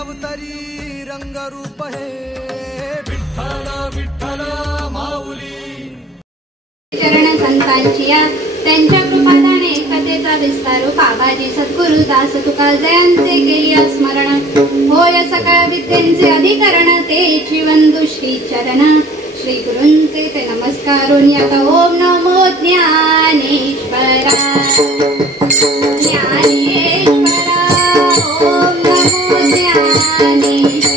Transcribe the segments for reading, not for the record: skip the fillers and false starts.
अवतरी रंगरूप हे विठ्ठल विठ्ठल माऊली. चरण संतांची या त्यांच्या कृपादाने कथेचा विस्तार बाबाजी सद्गुरु दास तुका जयांचे केली स्मरण होय सकळ विद्येचे अधिकरण ते वंदू श्री चरण श्री गुरूंचे ते नमस्कारून आता ओम नमो ज्ञानेश्वरा ज्ञानेश्वरा ओम नमो ज्ञानेश्वरा.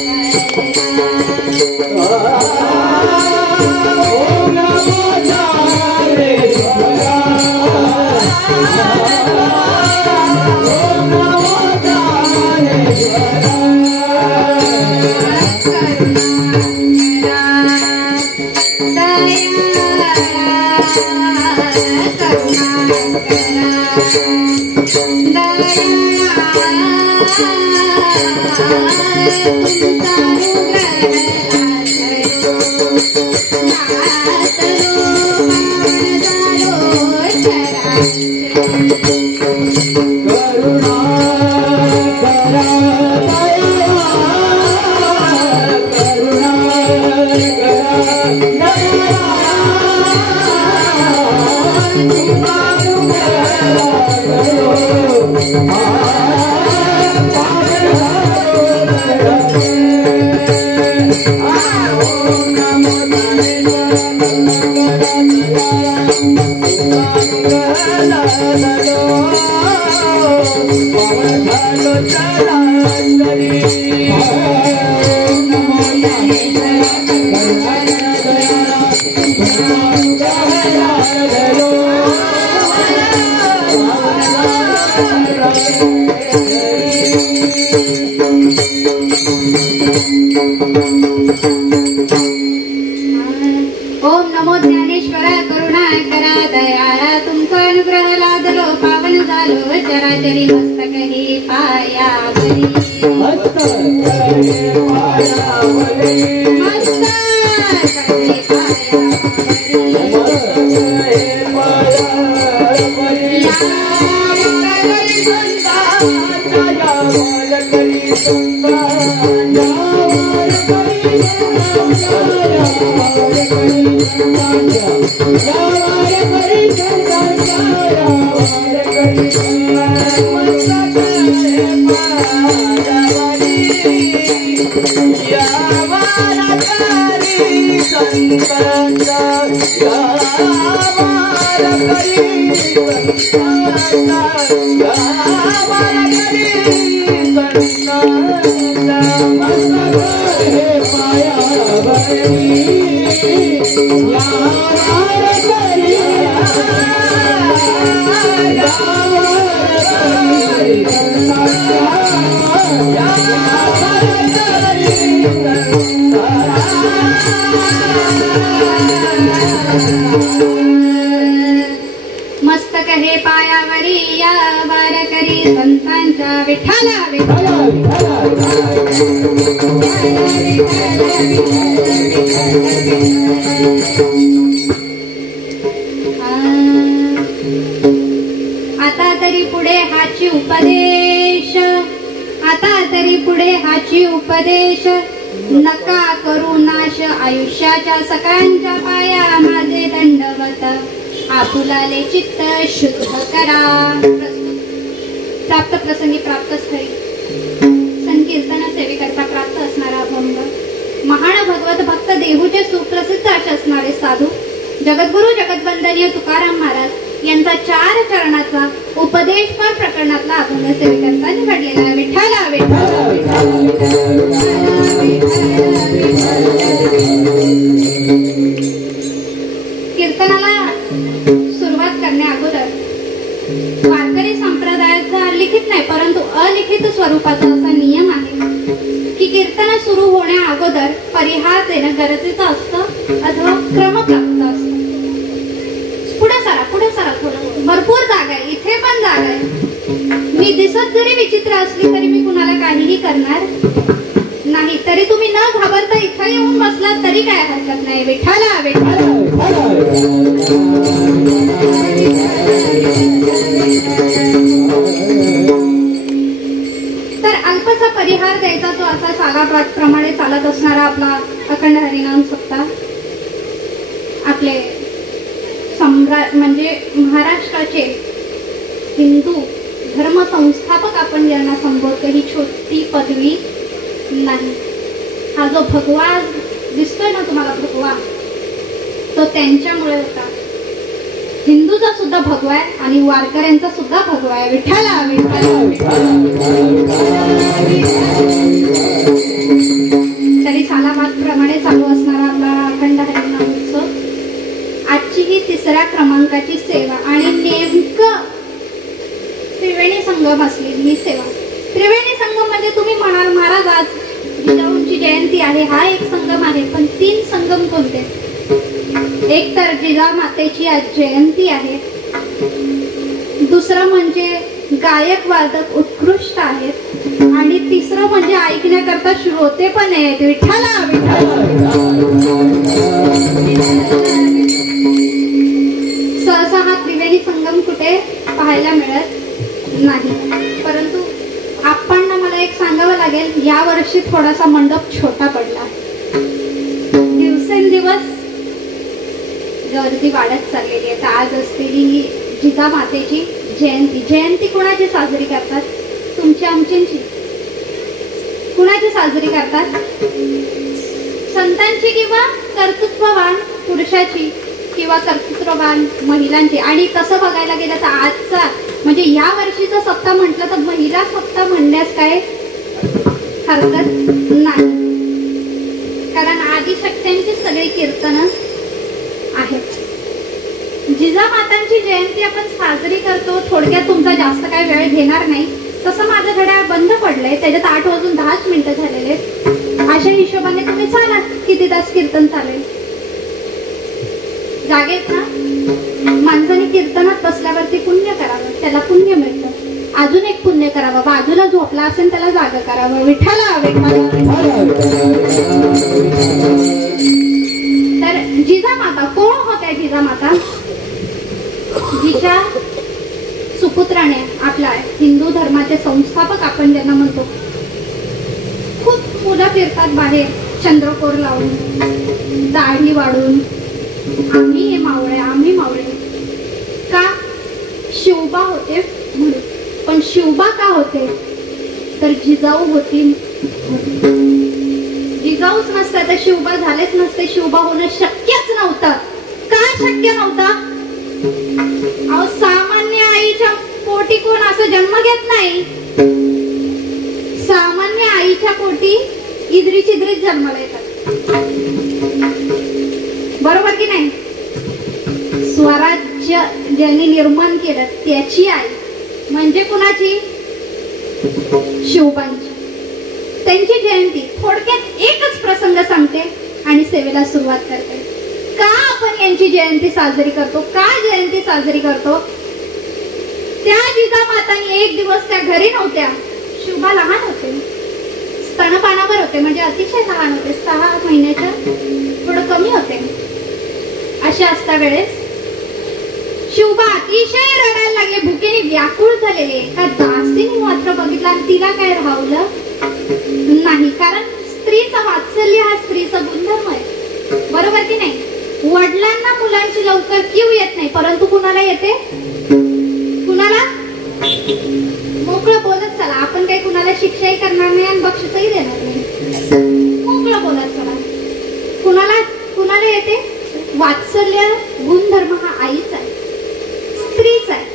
ओम नमो ज्ञानेश्वरा करुणा करा दयाळा तुमचा अनुग्रह लादलो पावन झालो चराचरी मस्तक हे पायावरी मस्तक हे पायावरी या वारकरी संतांच्या विठ्ठला विठ्ठला आता तरी पुढे हाची उपदेश आता तरी पुढे हाची उपदेश नका करू नाश आयुष्याच्या सकाळच्या पाया माझे दंडवत आपुलाले चित्त शुद्ध करा. प्राप्त प्रसंगी प्राप्त स्थळी संकीर्तन सेवेकरता प्राप्त असणारा अभंग महान भगवत भक्त देहूचे सुप्रसिद्ध असे असणारे साधू जगद्गुरु जगतवंदनीय तुकाराम महाराज यांचा 4 चरणाचा उपदेशपर प्रकरणातला अभंग सेवेकरता निवडलेला. विठ्ठला कीर्तनाला सुरुवात करण्या अगोदर वारकरी संप्रदायाचा लिखित नाही परंतु अलिखित स्वरूपाचा असा नियम आहे की कीर्तन सुरू होण्या अगोदर परिहास येणं गरजेचं असतं अथवा क्रमप्राप्त असतं. पुढे सारा थोडं भरपूर जागा आहे, इथे पण जागा आहे. मी दिसत जरी विचित्र असली तरी मी कुणाला काहीही करणार नाही. तरी तुम्ही न घाबरता इथे येऊन बसलात तरी काय हरकत नाही. विठ्ठला विठ्ठला तर अल्पसा परिहास नमस्कार द्यायचा तो असा सागाप्रमाणे चालत असणारा आपला अखंड हरिनाम सप्ताह. आपले सम्राट म्हणजे महाराष्ट्राचे हिंदू धर्म संस्थापक आपण ज्यांना संबोधतो, ही छोटी पदवी नाही. हा जो भगवा दिसतोय ना तुम्हाला, भगवा तो त्यांच्यामुळे होता. हिंदूचा सुद्धा भगवा आहे आणि वारकऱ्यांचा सुद्धा भगवा आहे. विठ्ठला तरी सालाबादप्रमाणे चालू असणारा आपला अखंड हरिनाम उत्सव. आजची ही 3ऱ्या क्रमांकाची सेवा आणि नेमकं त्रिवेणी संगम असलेली ही सेवा. त्रिवेणी संगम म्हणजे तुम्ही म्हणाल महाराज आज जिजाऊंची जयंती आहे, हा एक संगम आहे, पण 3 संगम कोणते? एक तर जिजामातेची आज जयंती आहे, दुसरं म्हणजे गायक वादक उत्कृष्ट आहेत आणि तिसरं म्हणजे ऐकण्याकरता श्रोते पण आहेत. विठ्ठला सहसा हा त्रिवेणी संगम कुठे पाहायला मिळत नाही. परंतु आपण मला एक सांगावं लागेल, या वर्षी थोडासा मंडप छोटा पडला. दिवसेंदिवस गर्दी वाढत चाललेली आहे. आज असलेली ही जिजामातेची जयंती. जयंती कुणाची साजरी करतात? तुमची आमचींची. कुणाची साजरी करतात? संतांची किंवा कर्तृत्ववान पुरुषाची किंवा कर्तृत्ववान महिलांची. आणि तसं बघायला गेलं तर आजचा म्हणजे या वर्षीचा सप्ताह म्हटलं तर महिला सप्ताह म्हणण्यास काय हरकत नाही, कारण आदिशक्त्यांची सगळी कीर्तनं आहेत. जिजामातांची जयंती आपण साजरी करतो. थोडक्यात तुमचा जास्त काय वेळ घेणार नाही. तसं माझं घड्याळ बंद पडलंय, त्याच्यात 8:10 झालेले. अशा हिशोबाने तुम्ही चाला किती तास कीर्तन चालेल. जागेत ना माणसाने कीर्तनात बसल्यावरती पुण्य करावं, त्याला पुण्य मिळतं. अजून एक पुण्य करावं, बाजूला झोपला असेल त्याला जाग करावं. विठ्ठला तर जिजामाता कोण होत्या? जिजामाता जिच्या सुपुत्राने आपला हिंदू धर्माचे संस्थापक आपण ज्यांना म्हणतो, खूप मुलं फिरतात बाहेर चंद्रकोर लावून, दाढी वाढून, आम्ही हे मावळे, आम्ही मावळे. का? शिवबा होते म्हणून. पण शिवबा का होते? तर जिजाऊ होती. जिजाऊच नसते तर शिवबा झालेच नसते. शिवबा होणं शक्यच नव्हतं. का शक्य नव्हतं? अहो, सामान्य आईच्या पोटी कोण असं जन्म घेत नाही. सामान्य आईच्या पोटी इद्री चिद्रीत जन्माला येतात. बरोबर की नाही? स्वराज्य ज्यांनी निर्माण केलं त्याची आई म्हणजे कुणाची? शिवबांची. त्यांची जयंती थोडक्यात एकच प्रसंग सांगते आणि सेवेला सुरुवात करते. का आपण यांची जयंती साजरी करतो? का जयंती साजरी करतो? त्या जिजामातांनी एक दिवस त्या घरी नव्हत्या. शिवबा लहान होते, स्तनपानावर होते, म्हणजे अतिशय लहान होते, 6 महिन्याच्या थोडं कमी होते. अशा असता वेळेस शिवबा अतिशय रडायला लागले, भुकेने व्याकुळ झालेले. का दासीने मात्र बघितला आणि तिला काय राहवलं नाही, कारण स्त्रीचं वात्सल्य हा स्त्रीचा गुणधर्म आहे. बरोबर की नाही? वडिलांना मुलांची लवकर कीव येत नाही, परंतु कुणाला येते? कुणाला? मोकळं बोलत चला. आपण काही कुणाला शिक्षाही करणार नाही आणि बक्षीसही देणार नाही. मोकळं बोलत चला. कुणाला येते? वात्सल्य गुणधर्म हा आईच आहे, स्त्रीच आहे.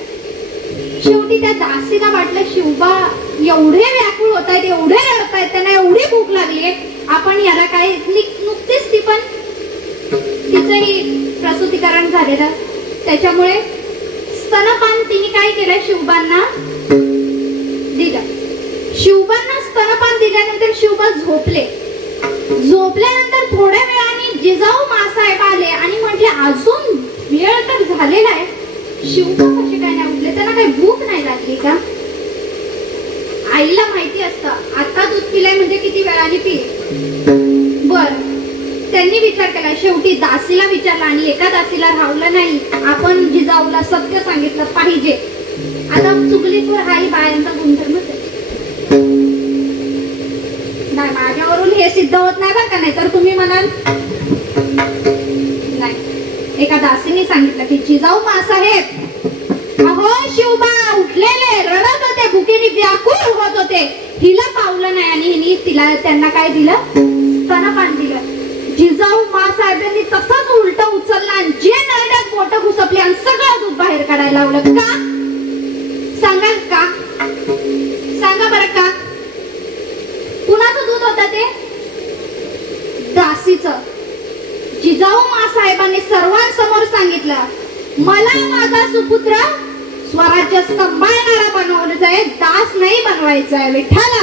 शेवटी त्या दासीला वाटलं शिवबा एवढे व्याकुळ होत आहेत, एवढे रडत आहेत, त्यांना एवढी भूक लागली, आपण याला काय. नुकतीच ती पण तिचंही प्रसूतीकरण झालेलं, त्याच्यामुळे स्तनपान तिने काय केलं? शिवबांना दिलं. शिवबांना स्तनपान दिल्यानंतर शिवबा झोपले. झोपल्यानंतर थोड्या वेळाने जिजाऊ मासाहेब आले आणि म्हटले अजून वेळ तर झालेला आहे, शिवबा कसे काय नाही उठले? त्यांना काही भूक नाही लागली का? आईला माहिती असतं आता दूध पिलाय म्हणजे किती वेळाने पी. बर, त्यांनी विचार केला. शेवटी दासीला विचारला आणि एका दासीला राहवलं नाही. आपण जिजाऊला सत्य सांगितलं पाहिजे. आता चुगलीखोर हाही बायांचा गुणधर्मच आहे. नाही, माझ्यावरून हे सिद्ध होत नाही बरं का, नाही तर तुम्ही म्हणाल नाही. एका दासीने सांगितलं की जिजाऊ मासाहेब अहो शिवबा उठलेले रडत होते, भुकेने व्याकुळ होत होते, हिला पावलं नाही आणि हिने त्यांना काय दिलं, स्तनपान दिलं. जिजाऊ मासाहेबांनी तसंच उलट उचलला आणि जे नरड्यात बोट घुसपली आणि सगळं दूध बाहेर काढायला लावलं. का सांगा, का सांगा बरं, का कुणाचं दूध होतं ते, दासीचं. जिजाऊ मासाहेबांनी सर्वांसमोर सांगितलं, मला माझा सुपुत्र स्वराज्य सांभाळणारा बनवलं जाय, दास नाही बनवायचा आहे. विठ्ठला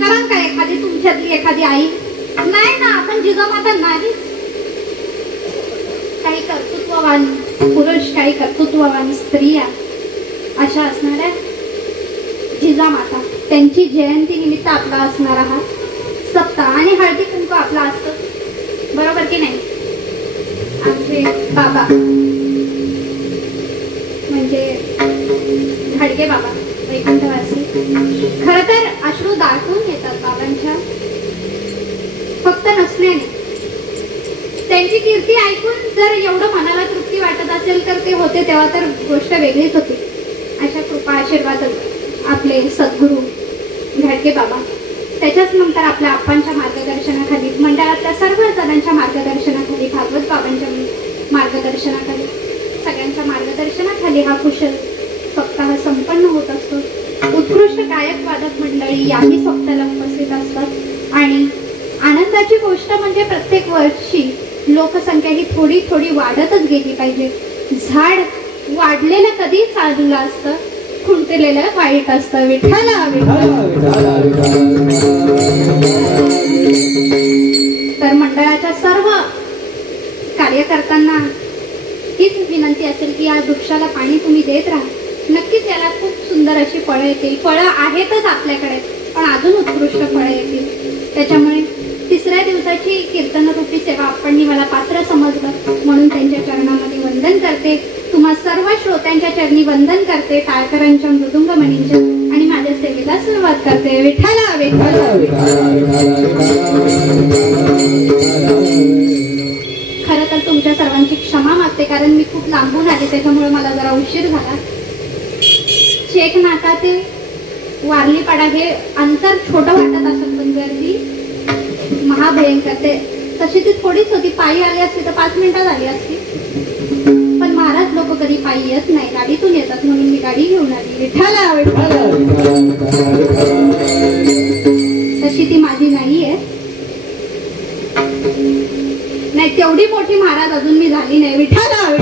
कारण काय एखादी तुमच्यातली एखादी आई नाही ना, आपण जिजामाता नाही, काही कर्तृत्ववान पुरुष, काही कर्तृत्ववान स्त्रिया अशा असणाऱ्या जिजामाता, त्यांची जयंती निमित्त आपला असणारा हा सप्ताह आणि हळदी कुंकू आपला असतो, बरोबर की नाही. आमचे बाबा म्हणजे घाडगे बाबा वैकुंठवासी, खर तर अश्रू दाटून येतात बाबांच्या, फक्त नसण्याने. त्यांची कीर्ती ऐकून जर एवढं मनाला तृप्ती वाटत असेल तर ते होते तेव्हा तर गोष्ट वेगळीच होती. अशा कृपा आशीर्वाद आपले सद्गुरू घाडगे बाबा, त्याच्याच नंतर आपल्या आप्पांच्या मार्गदर्शनाखाली, मंडळातल्या सर्व जणांच्या मार्गदर्शनाखाली, भागवत बाबांच्या मार्गदर्शनाखाली, सगळ्यांच्या मार्गदर्शनाखाली हा कुशल सप्ताह संपन्न होत असतो. उत्कृष्ट गायक वादक मंडळी याही सप्ताहाला उपस्थित असतात आणि आनंदाची गोष्ट म्हणजे प्रत्येक वर्षी लोकसंख्या ही थोडी थोडी वाढतच गेली पाहिजे. झाड वाढलेलं कधी चांगलं असतं, खुंटलेलं वाईट असतं. विठ्ठला तर मंडळाच्या सर्व कार्यकर्त्यांना हीच विनंती असेल की या वृक्षाला पाणी तुम्ही देत राहा. नक्कीच याला खूप सुंदर अशी फळं येतील. फळं आहेतच आपल्याकडे, पण अजून उत्कृष्ट फळं येतील. त्याच्यामुळे तिसऱ्या दिवसाची कीर्तनरूपी सेवा आपण मला पात्र समजलं म्हणून त्यांच्या चरणामध्ये वंदन करते. तुम्हा सर्व श्रोत्यांच्या चरणी वंदन करते, टाळकरांच्या मृदुंगमणींच्या, आणि माझ्या सेवेला सुरुवात करते. विठ्ठला खरं तर तुमच्या सर्वांची क्षमा मागते, कारण मी खूप लांबून आले, त्याच्यामुळे मला जरा उशीर झाला. शेख नाका ते वारलीपाडा हे अंतर छोटं वाटत असेल, पण गर्दी महाभयंकर. ते तशी ती थोडीच होती, पायी आली असती तर 5 मिनिटात आली असती, पण महाराज लोक कधी पायी येत नाही, गाडीतून येतात, म्हणून मी गाडी घेऊन आली. विठ्ठला तशी ती माझी नाहीये, नाही तेवढी मोठी महाराज अजून मी झाली नाही. विठ्ठला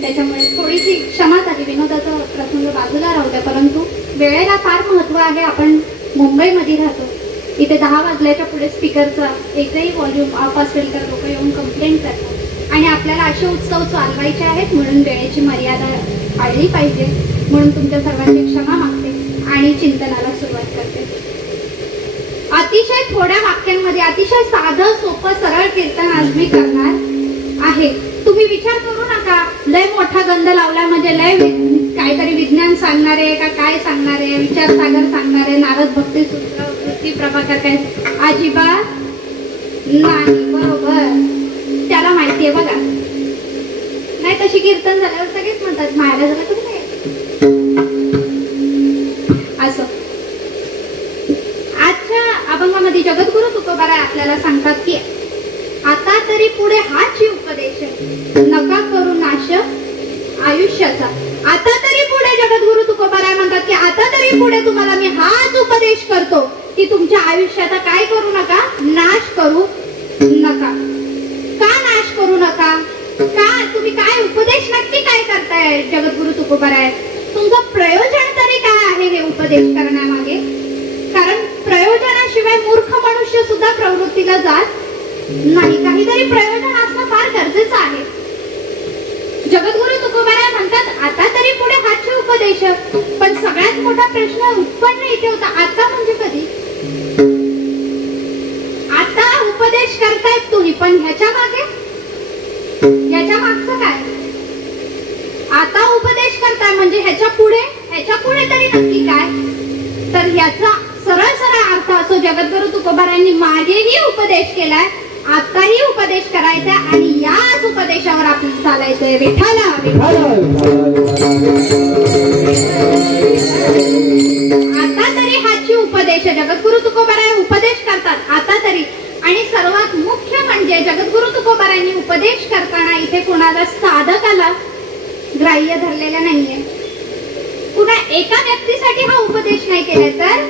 त्याच्यामुळे थोडीशी क्षमा झाली. विनोदाचा प्रसंग बाजूला राहू द्या, परंतु वेळेला फार महत्व आहे. आपण मुंबईमध्ये राहतो, इथे 10 वाजल्याच्या पुढे स्पीकरचा एकही व्हॉल्यूम ऑफ असेल तर लोक येऊन कंप्लेंट करतात, आणि आपल्याला असे उत्सव चालवायचे आहेत म्हणून वेळेची मर्यादा पाळली पाहिजे. म्हणून तुमच्या सर्वांची क्षमा मागते आणि चिंतनाला सुरुवात करते. अतिशय थोड्या वाक्यांमध्ये अतिशय साधं सोपं सरळ कीर्तन आज मी करणार आहे. तुम्ही विचार करू नका लय मोठा गंध लावला म्हणजे लय काहीतरी विज्ञान सांगणारे का काय सांगणारे, विचार सागर सांगणारे, नारद भक्ती सूत्र वृत्ती प्रभाकर काय, अजिबात नाही. बरोबर त्याला माहितीये बघा, नाही तशी कीर्तन झाल्यावर सगळेच म्हणतात मायला झालं तुम्ही असं. आजच्या अभंगामध्ये जगद्गुरु तुकोबाराय आपल्याला सांगतात की आता तरी पुढे हाच उपदेश नका करू नाश आयुष्याचा. आता तरी पुढे जगद्गुरु तुकोबाराय म्हणतात की आता तरी पुढे तुम्हाला मी हाच उपदेश करतो की तुमच्या आयुष्याचा काय करू नका, नाश करू नका. का नाश करू नका, का तुम्ही काय उपदेश नक्की काय करताय जगद्गुरु तुकोबाराय, तुमचं प्रयोजन तरी काय आहे हे उपदेश करण्यामागे. कारण प्रयोजनाशिवाय मूर्ख मनुष्य सुद्धा प्रवृत्तीला जात नाही. काहीतरी प्रयोजन असणं फार गरजेचं आहे. जगद्गुरु तुकोबाराय म्हणतात आता तरी पुढे हाच उपदेश, पण सगळ्यात मोठा प्रश्न उत्पन्न इथे होता, आता म्हणजे कधी. आता उपदेश करतायत तुम्ही, पण ह्याच्या मागे, ह्याच्या मागचं काय. म्हणजे ह्याच्या पुढे तरी नक्की काय? तर ह्याचा सरळ सरळ अर्थ असो, जगद्गुरु तुकोबारायांनी मागेही उपदेश केलाय, आताही उपदेश करायचा आणि याच उपदेशावर आपल्याला चालायचंय. विठ्ठला आता तरी हाची उपदेश, जगद्गुरु तुकोबाराय उपदेश करतात आता तरी. आणि सर्वात मुख्य म्हणजे जगद्गुरु तुकोबारायांनी उपदेश करताना इथे कुणाला साधकाला ग्राह्य धरलेला नाहीये, कुणा एका व्यक्तीसाठी हा उपदेश नाही केलाय, तर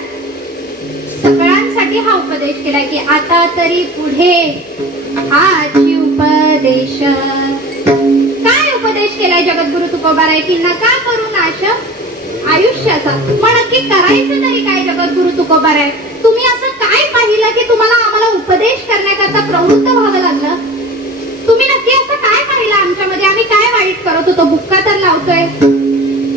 सगळ्यांसाठी हा उपदेश केलाय की आता तरी पुढे हाची उपदेश. काय उपदेश केलाय जगद्गुरु तुकोबाराय की नका करू नाश आयुष्याचा. मग नक्की करायचं तरी काय जगद्गुरु तुकोबाराय? तुम्ही असं काय पाहिलं की तुम्हाला आम्हाला उपदेश करण्याकरता प्रवृत्त व्हावं लागलं? तुम्ही नक्की असं काय पाहिलं आमच्यामध्ये? आम्ही काय वाईट करत होतो? बुक्का तर लावतोय,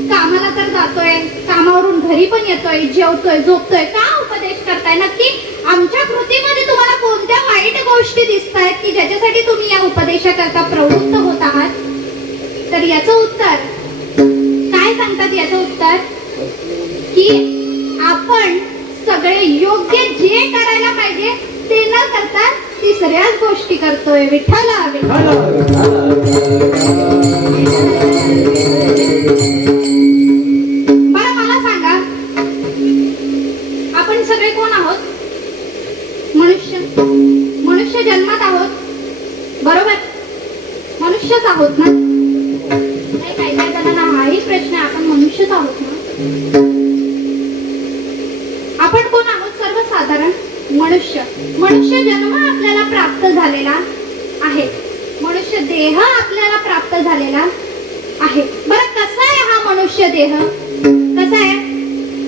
कामाला तर जातोय, कामावरून घरी पण येतोय, जेवतोय, झोपतोय, का उपदेश करताय? नक्की आमच्या कृतीमध्ये तुम्हाला कोणत्या वाईट गोष्टी दिसतायत की ज्याच्यासाठी तुम्ही या उपदेशाकरता प्रवृत्त होत आहात? तर याचं उत्तर काय सांगतात? याचं उत्तर की आपण सगळे योग्य जे करायला पाहिजे ते न करता तिसऱ्याच गोष्टी करतोय. विठ्ठला बरं मला सांगा, आपण सगळे कोण आहोत? मनुष्य जन्मात आहोत, बरोबर? मनुष्यच आहोत ना? नाही, काही जणांना हाही प्रश्न आहे, आपण मनुष्यच आहोत ना? आपण कोण आहोत? सर्वसाधारण मनुष्य जन्म आपल्याला प्राप्त झालेला आहे, मनुष्य देह आपल्याला प्राप्त झालेला आहे. बरं कसा आहे हा मनुष्य देह? कसा आहे?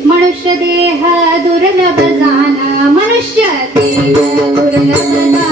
मनुष्य देह दुर्लभ जाना, मनुष्य देह दुर्लभ जाना,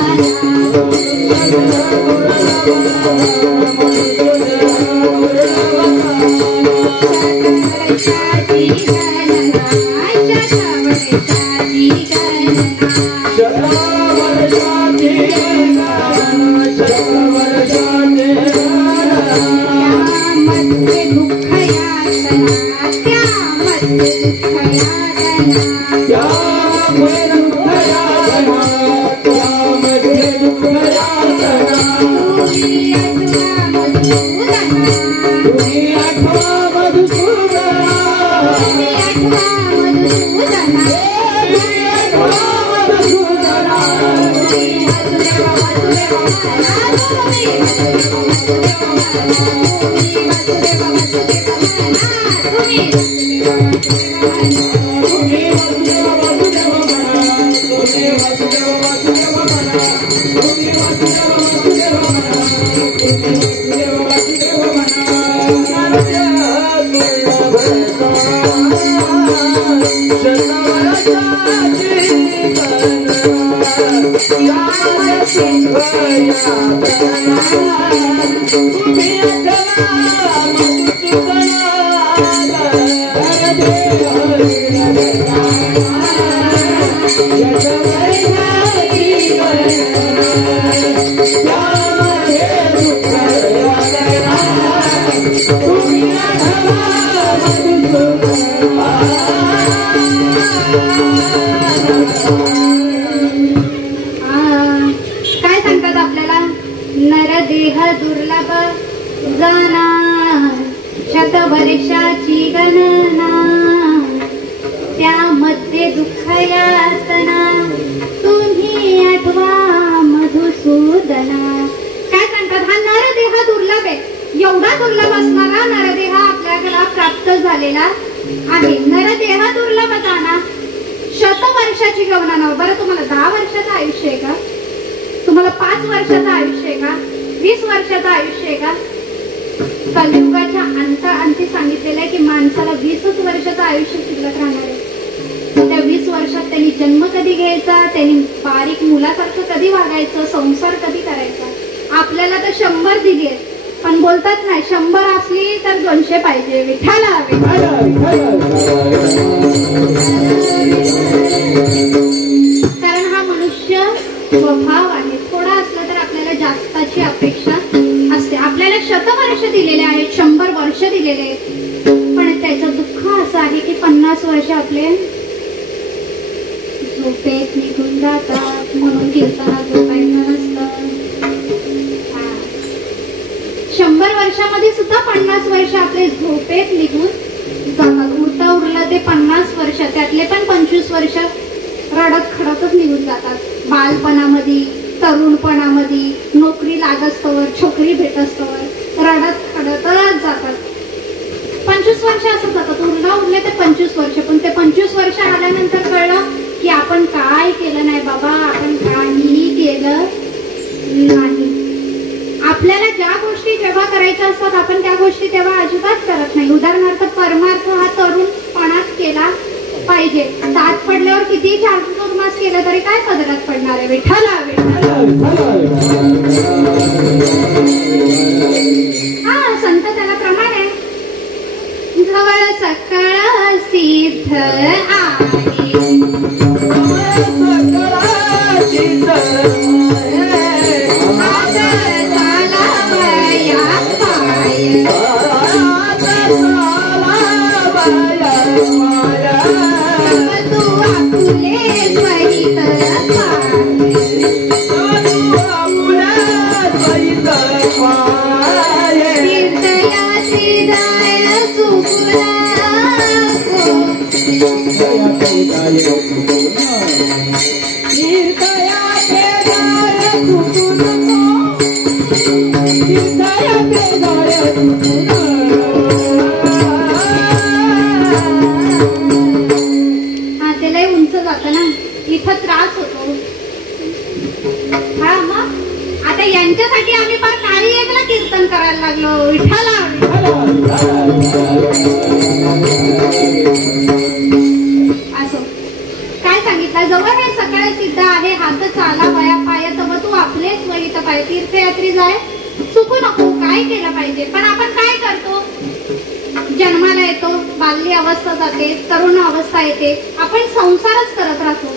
अपेक्षा असते. आपल्याला 100 वर्ष दिलेले आहेत, 100 वर्ष दिलेले आहेत. 50 वर्ष आपले झोपेत निघून जातात, म्हणून कीर्तनात झोपायचं नसतं. 100 वर्षामध्ये सुद्धा 50 वर्ष आपले झोपेत निघून जातात. उरलं ते 50 वर्ष, त्यातले पण 25 वर्ष रडत खडतच निघून जातात. बालपणामध्ये, तरुणपणामध्ये, नोकरी लागस्तवर, छोकरी भेटस्तवर रडत खडतच जातात. 25 वर्ष असं जातात. उरले ते 25 वर्ष. पण ते 25 वर्ष आल्यानंतर कळलं की आपण काय केलं नाही बाबा, आपण काहीही केलं नाही. आपल्याला ज्या गोष्टी जेव्हा करायच्या असतात आपण त्या गोष्टी तेव्हा अजिबात करत नाही. उदाहरणार्थ परमार्थ हा तरुणपणात केला पाहिजे. दात पडल्यावर किती चातुर्मास केलं तरी काय पदरात पडणार आहे. विठ्ठला हा संत त्याला प्रमाण आहे. जवळ सकळ सिद्ध त्रास होतो. हा मग आता यांच्यासाठी आम्ही पण काही एकला कीर्तन करायला लागलो. विठ्ठला असो काय सांगितलं. जवळ हे सकाळ सिद्ध आहे, हात चाला वया पाय तव तू आपलेच वहित पाय. तीर्थयात्री जाय चुकू नको. काय केलं पाहिजे. पण आपण काय करतो. जन्माला येतो, बाल्य अवस्था जाते, तरुण अवस्था येते, आपण संसारच करत राहतो.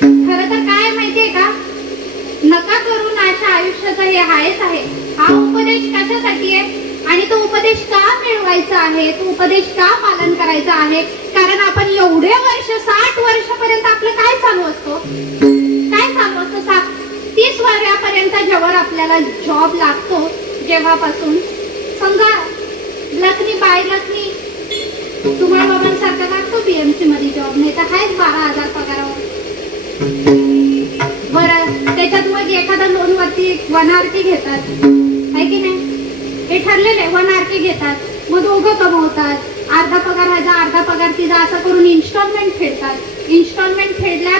खरं तर काय माहितीये का, नका करू नाशा आयुष्याचा हे आहेच आहे. हा उपदेश कशासाठी आहे आणि तो उपदेश का मिळवायचा आहे, तो उपदेश का पालन करायचा आहे. कारण आपण एवढे वर्ष 60 वर्षापर्यंत आपलं काय चालू असतो, काय चालू असतं. 30 वर्षापर्यंत जेव्हा आपल्याला जॉब लागतो, जेव्हापासून समजा लखनी बाय लखनी तुम्हाला बाबांसारखा लागतो बीएमसी मध्ये जॉब, नाही तर आहेच 12,000 पगारावर. बरं त्याच्यात मग एखादा लोन वरती 1 RK घेतात आहे की नाही. हे ठरलेले 1 RK घेतात. मग दोघं कमवतात. अर्धा पगार ह्याचा अर्धा पगार तिचा असं करून इन्स्टॉलमेंट फेडतात. इन्स्टॉलमेंट फेडल्या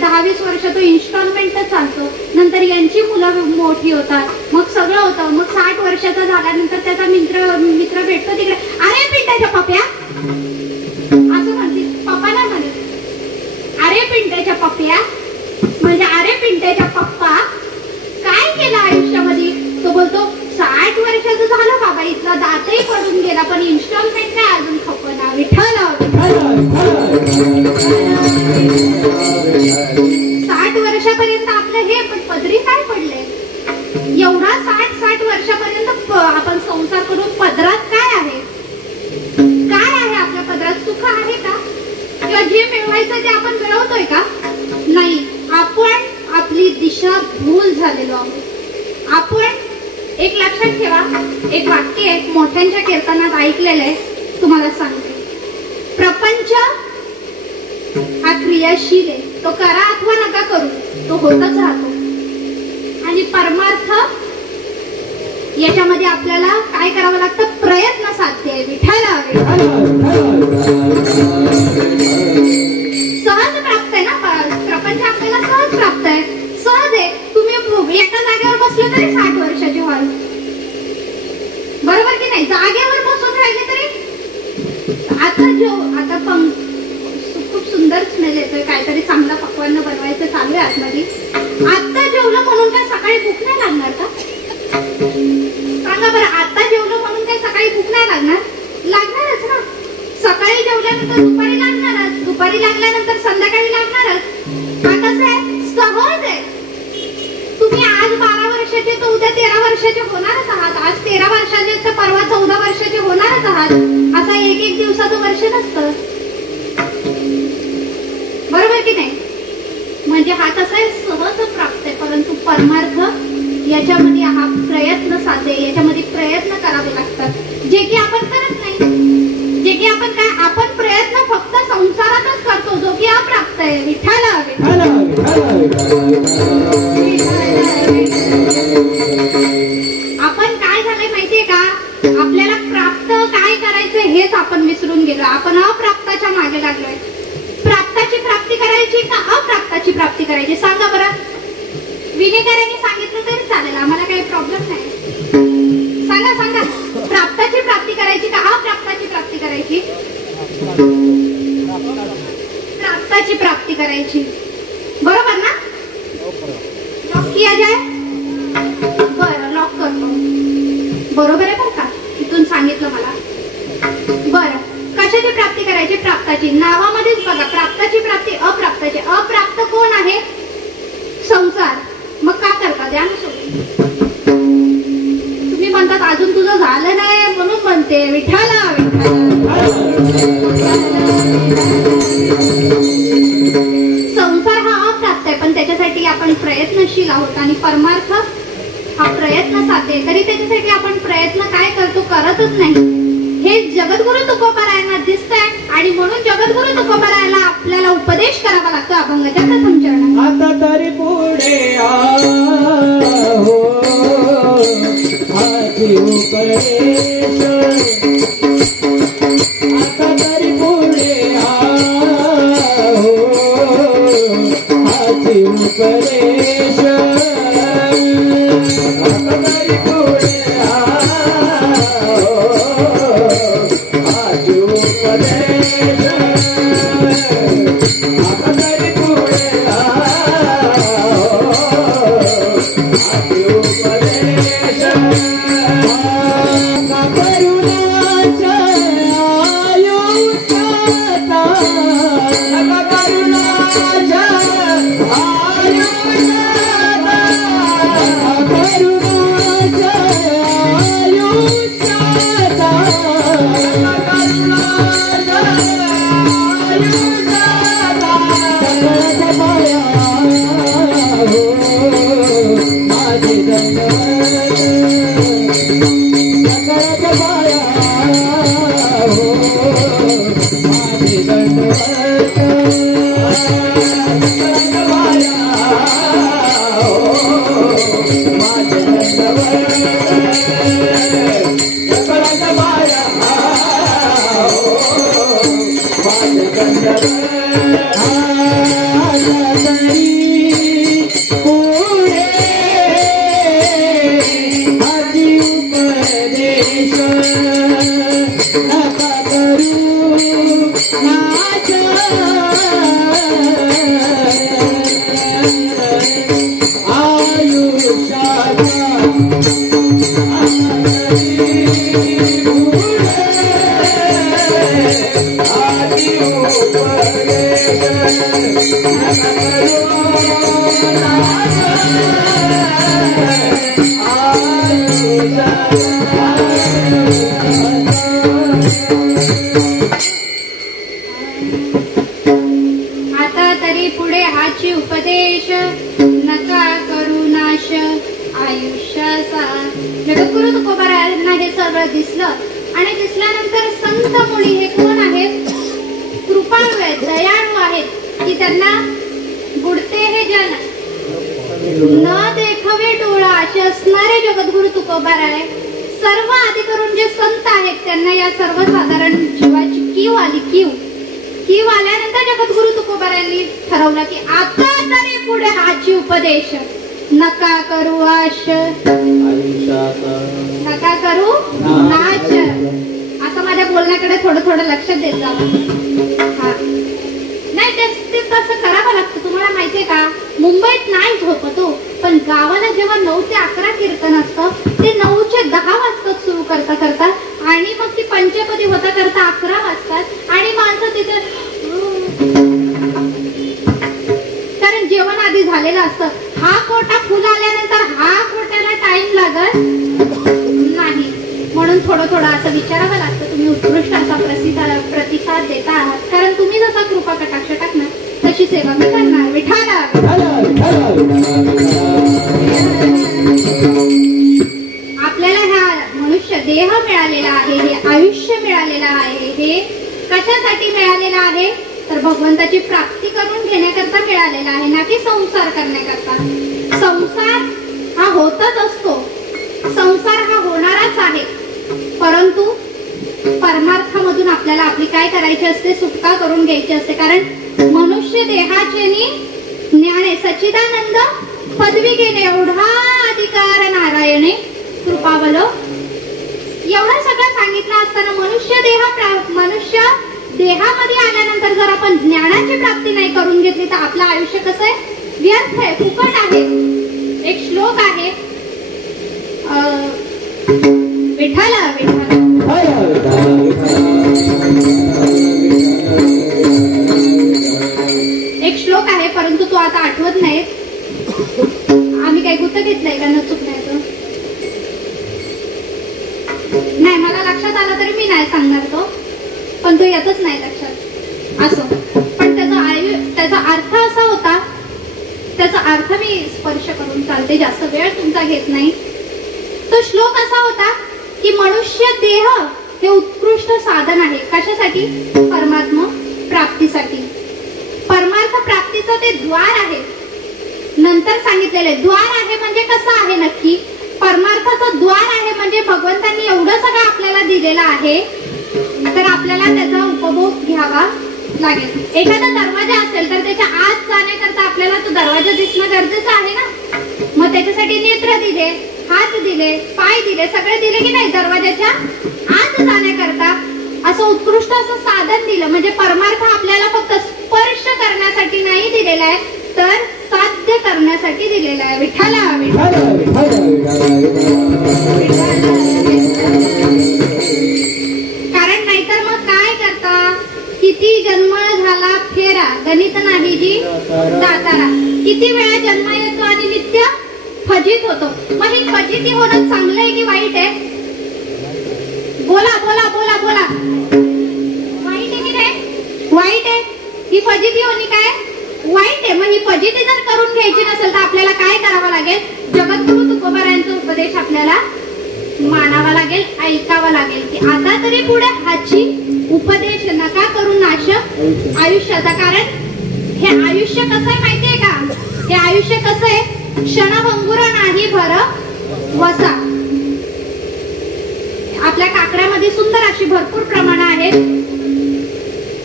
10-20 वर्ष तो इन्स्टॉलमेंटच चालतो. नंतर यांची मुलं मोठी होतात, मग सगळं होतं. मग 60 वर्षाचा झाल्यानंतर त्याचा मित्र भेटतो तिकडे. अरे पिंट्याच्या पप्या असं म्हणते. पप्पा नाही म्हणत, अरे पिंट्याच्या पप्या. म्हणजे अरे पिंट्याच्या पप्पा काय केलं आयुष्यामध्ये. तो बोलतो 60 वर्षाचं झालं बाबा, इथला दातही पडून गेला पण इन्स्टॉलमेंट काय अजून खपना. विठ्ठला 60 वर्षापर्यंत आपलं हे पदरी काय पडलंय. एवढा 60 वर्षापर्यंत आपण संसार करून पदरात काय आहे, काय आहे आपल्या पदरात. सुख आहे का, किंवा जे मिळवायचं ते आपण मिळवतोय का. नाही, आपण आपली दिशा भूल झालेलो आहोत. आपण एक लक्षात ठेवा, एक वाक्य आहे मोठ्यांच्या कीर्तनात ऐकलेलं आहे, तुम्हाला सांगते. प्रपंच हा क्रियाशील आहे, तो करा अथवा नका करू, तो होतच राहतो. आणि परमार्थ याच्यामध्ये आपल्याला काय करावं लागतं, प्रयत्न साध्य आहे. विठ्ठला सहज प्राप्त आहे ना, प्रपंच आपल्याला सहज प्राप्त आहे, सहज आहे. तुम्ही एका जागेवर बसले तरी 60 वर्षाचे व्हाल, बरोबर की नाही. जागेवर बसून राहिले तरी आता खूप सुंदर स्मेल येतोय, काहीतरी चांगला पक्वान्न बनवायचं चालू आहे आतमध्ये. आता जेवलं म्हणून काय सकाळी भूक नाही लागणार का, सांगा बरं. आता जेवलं म्हणून काय सकाळी भूक नाही लागणार, लागणारच ना. सकाळी जेवल्यानंतर दुपारी लागणारच, दुपारी लागल्यानंतर संध्याकाळी लागणारच. हा कसं आहे, सहज आहे. तुम्ही आज 12 वर्षाचे तर उद्या 13 वर्षाचे होणारच आहात. आज 13 वर्षाचे तर परवा 14 वर्षाचे होणारच आहात. असा एक दिवसाचं वर्ष नसतं. म्हणजे हा कसा आहे सहज प्राप्त आहे, परंतु परमार्थ याच्यामध्ये हा प्रयत्न साधे, याच्यामध्ये प्रयत्न करावे लागतात, जे की आपण करत नाही. जे की आपण काय आपण प्रयत्न फक्त संसारातच करतो, जो की अप्राप्त आहे. विठाला आपण काय झालंय माहितीये का, आपल्याला प्राप्त काय करायचं हेच आपण विसरून गेलो. आपण अप्राप्ताच्या मागे लागलोय. प्राप्ताची प्राप्ती करायची का अप्राप्ताची प्राप्ती करायची सांगा बरं. विनेकरांनी सांगितलं तरी चालेल, आम्हाला काही प्रॉब्लेम नाही. सांगा सांगा, प्राप्ताची प्राप्ती करायची का अप्राप्ताची प्राप्ती करायची. प्राप्ताची प्राप्ती करायची, बरोबर ना. लॉक किया जाए. बरं लॉक करतो. बरोबर आहे बरं का, इथून सांगितलं मला. बरं कशाची प्राप्ती करायची. प्राप्ताची. नावामध्येच बघा, प्राप्ताची प्राप्ती अप्राप्ताची. अप्राप्त कोण आहे, संसार. मग का करता द्या ना सोडून. तुम्ही म्हणतात अजून तुझं झालं नाही म्हणून म्हणते. विठाला संसार हा अप्राप्त आहे, पण त्याच्यासाठी आपण प्रयत्नशील आहोत आणि परमार्थ हा प्रयत्न साधे, तरी त्याच्यासाठी आपण प्रयत्न काय करतो, करतच नाही. हे जगद्गुरु तुकोबारायांना दिसतंय आणि म्हणून जगद्गुरु तुकोबारायाला आपल्याला उपदेश करावा लागतो अभंगाच्या प्रथम चरणात. आता तरी पुढे आहो आधी उपदेश. आता तरी पुढे आहो आधी उपदेश. आता तरी पुढे आहो आधी उपदेश. आता तरी पुढे जगद्गुरु तुकोबारायांना हे सर्व दिसलं आणि दिसल्यानंतर संत मुनी हे कोण आहेत, कृपाळू आहेत, दयाळू आहेत, की त्यांना बुडते हे जन न देखवे डोळा असे असणारे जगद्गुरु तुकोबाराय सर्व आधी करून जे संत आहेत त्यांना या सर्वसाधारण जीवाची कीव आली. कीव आल्यानंतर जगद्गुरु तुकोबारायांनी ठरवलं की आता तरी पुढे हाची उपदेश नका करू आश, नका करू नाश. असं माझ्या बोलण्याकडे थोडं थोडं लक्ष देत जावं. नाही ते तसं करावं लागतं. तुम्हाला माहितीये का, मुंबईत नाही झोपतो, पण गावाला जेव्हा 9 ते 11 कीर्तन असतं ते 9 चे 10 वाजतात सुरू करता आणि मग ती पंचपदी होता करता 11 वाजतात आणि माणसं तिथे कारण जेवण आधी झालेलं असतं. हा कोटा फुल आल्यानंतर हा कोट्याला टाइम लागत नाही, म्हणून थोडं असं विचारावं लागतं. तुम्ही उत्कृष्ट असा प्रतिसाद देता आहात, कारण तुम्ही जसा कृपा कटाक्ष टाकणार तशी सेवा मी करणार. विठाला आपल्याला ह्या मनुष्य देह मिळालेला आहे, हे आयुष्य मिळालेलं आहे, हे कशासाठी मिळालेलं आहे तर भगवंताची प्राप्ती करून घेण्याकरता मिळालेला आहे, ना की संसार करण्याकरता. संसार हा होतच असतो, संसार हा होणारच आहे, परंतु परमार्थामधून आपल्याला आपली काय करायची असते, सुटका करून घ्यायची असते. कारण मनुष्य देहाचे ज्ञाने सच्चिदानंद पदवी घेणे एवढा अधिकार नारायणे कृपावलो. एवढं सगळं सांगितलं असताना मनुष्य देहामध्ये आल्यानंतर जर आपण ज्ञानाची प्राप्ती नाही करून घेतली तर आपलं आयुष्य कसं आहे, व्यर्थ आहे, फुकट आहे. एक श्लोक आहे, विठ्ठला एक श्लोक आहे, परंतु तो आता आठवत नाही. आम्ही काही गुत घेतलंय का न चुकण्याचं नाही, मला लक्षात आलं तरी मी नाही सांगणार तो, पण तो येतच नाही लक्षात असो. पण त्याचा अर्थ असा होता, त्याचा अर्थ मी स्पर्श करून चालते, जास्त वेळ तुमचा घेत नाही. तो श्लोक असा होता की मनुष्य देह हे उत्कृष्ट साधन आहे. कशासाठी? परमात्मा प्राप्तीसाठी. परमार्थ प्राप्तीचं ते द्वार आहे. नंतर सांगितलेले द्वार आहे म्हणजे कसं आहे नक्की, परमार्थाचं द्वार आहे म्हणजे भगवंतांनी एवढं सगळं आपल्याला दिलेलं आहे, तर आपल्याला त्याचा उपभोग घ्यावा लागेल. एखादा दरवाजा असेल तर त्याच्या आत जाण्याकरता आपल्याला तो दरवाजा दिसणं गरजेचं आहे ना. मग त्याच्यासाठी नेत्र दिले, हात दिले, पाय दिले, सगळे दिले की नाही दरवाजाच्या आत जाण्याकरता. असं उत्कृष्ट असं साधन दिलं म्हणजे परमार्थ आपल्याला फक्त स्पर्श करण्यासाठी नाही दिलेला आहे, तर साध्य करण्यासाठी दिलेला आहे. विठ्ठला कारण नाहीतर मग काय करता, किती जन्म झाला फेरा, गणित नाही जी दातारा. किती वेळा जन्म येतो आणि नित्य फजित होतो. मग ही फजिती होणं चांगलं आहे की वाईट आहे? बोला बोला बोला बोला. वाईट आहे की नाही? वाईट आहे. ही फजिती होणी काय वाईट आहे. मग ही फजिती जर करून घ्यायची नसेल तर आपल्याला काय करावं लागेल? जगद्गुरु तुकोबारायांचा उपदेश आपल्याला मानावा लागेल, ऐकावा लागेल की आता तरी पुढे हाची उपदेश नका करू नाश आयुष्याचा. कारण हे आयुष्य कसं आहे माहितीये का? हे आयुष्य कसं आहे, क्षणभंगुर नाही भर वसा. आपल्या काकड्यामध्ये सुंदर अशी भरपूर प्रमाण आहेत.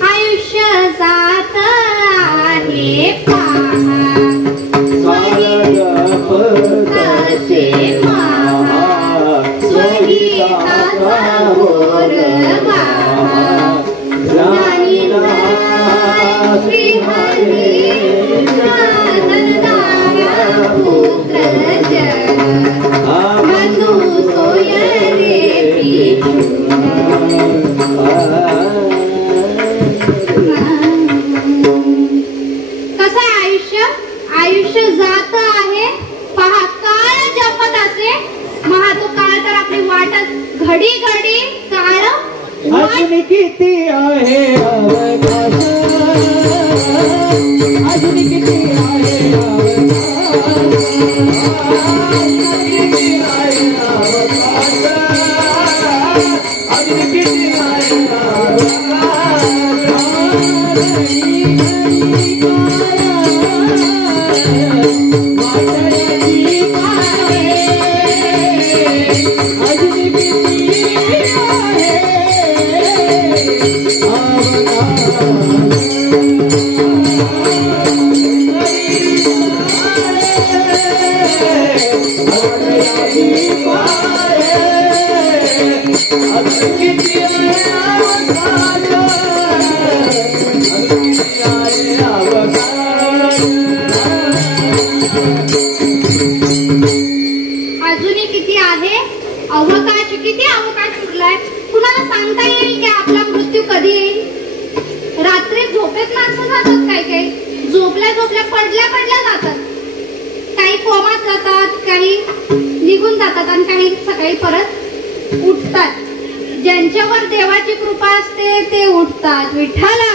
आयुष्य जात आहे पहा कसे महा, स्वगीताचा घोर वाहा, श्री हरी पुत्र जन मनु सोय रे कसं आहे आयुष्य? आयुष्य जात आहे पहा, काळ जपत असे महा. तो काळ तर आपली वाटत घडी घडी काळ अजून किती आहे अवकाश, अजून किती आहे अवकाश, अजून किती आहे अवकाश. किती अवकाश उरलाय? कुणाला सांगता येईल की आपला मृत्यू कधी येईल? रात्री झोपेत माणसं जातात, काही काही झोपल्या झोपल्या पडल्या पडल्या जातात, काही कोमात जातात, काही निघून जातात आणि काही सकाळी परत उठतात. ज्यांच्यावर देवाची कृपा असते ते उठतात. विठ्ठला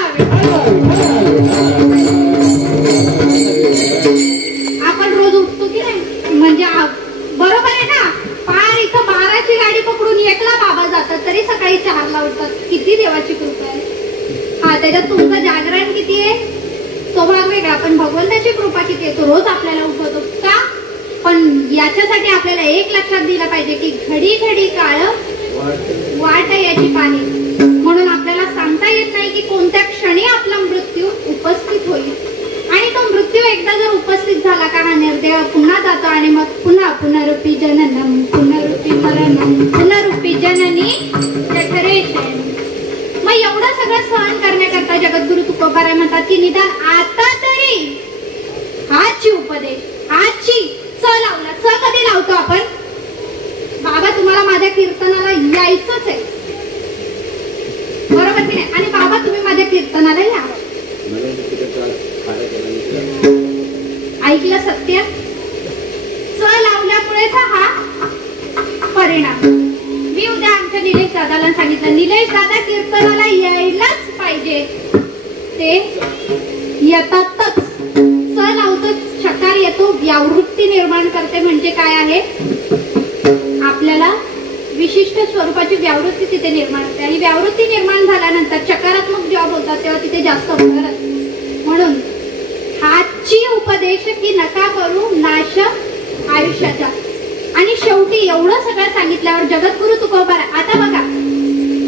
आपण रोज उठतो की नाही, म्हणजे बरोबर आहे ना, पार इथं 12ची गाडी पकडून 1ला बाबा जातात तरी सकाळी 4ला उठतात. किती देवाची कृपा आहे. हा, त्याच्यात तुमचं जागरण किती आहे तो भाग वेगळा, पण भगवंताची कृपा किती आहे, तो रोज आपल्याला उठवतो का. पण याच्यासाठी आपल्याला एक लक्षात दिलं पाहिजे की घडी घडी काळ वाट याची पाणी, म्हणून आपल्याला सांगता येत नाही की कोणत्या क्षणी आपला मृत्यू उपस्थित होईल. आणि तो मृत्यू एकदा जर उपस्थित झाला का हा निर्देह पुन्हा जातो आणि मग पुन्हा पुनरुपी जननम पुनरुपी मरणम पुनरुपी जननी जठरे शयनम. मग एवढं सगळं सहन करण्याकरता जगद्गुरु तुकोबाराय म्हणतात की निदान आता तरी हाची उपदेश, हाची च लावला. च कधी लावतो आपण, बाबा तुम्हाला माझ्या कीर्तनाला यायचंच आहे, बरोबर की नाही, आणि बाबा तुम्ही माझ्या कीर्तनाला या. ऐकलं सत्य. च लावल्यामुळेचा हा परिणाम. मी उद्या आमच्या निलेश दादाला सांगितलं, निलेश दादा कीर्तनाला यायलाच पाहिजे, ते येतातच. च लावतो, चकार येतो, व्यावृत्ती निर्माण करते. म्हणजे काय आहे, आपल्याला विशिष्ट स्वरूपाची व्यावृत्ती तिथे निर्माण होते, आणि व्यावृत्ती निर्माण झाल्यानंतर चकारात्मक जेव्हा बोलतात तेव्हा तिथे जास्त भर असते. म्हणून हाची उपदेश की नका करू नाश आयुष्याचा. आणि शेवटी एवढं सगळं सांगितल्यावर जगद्गुरु तुकोबार, आता बघा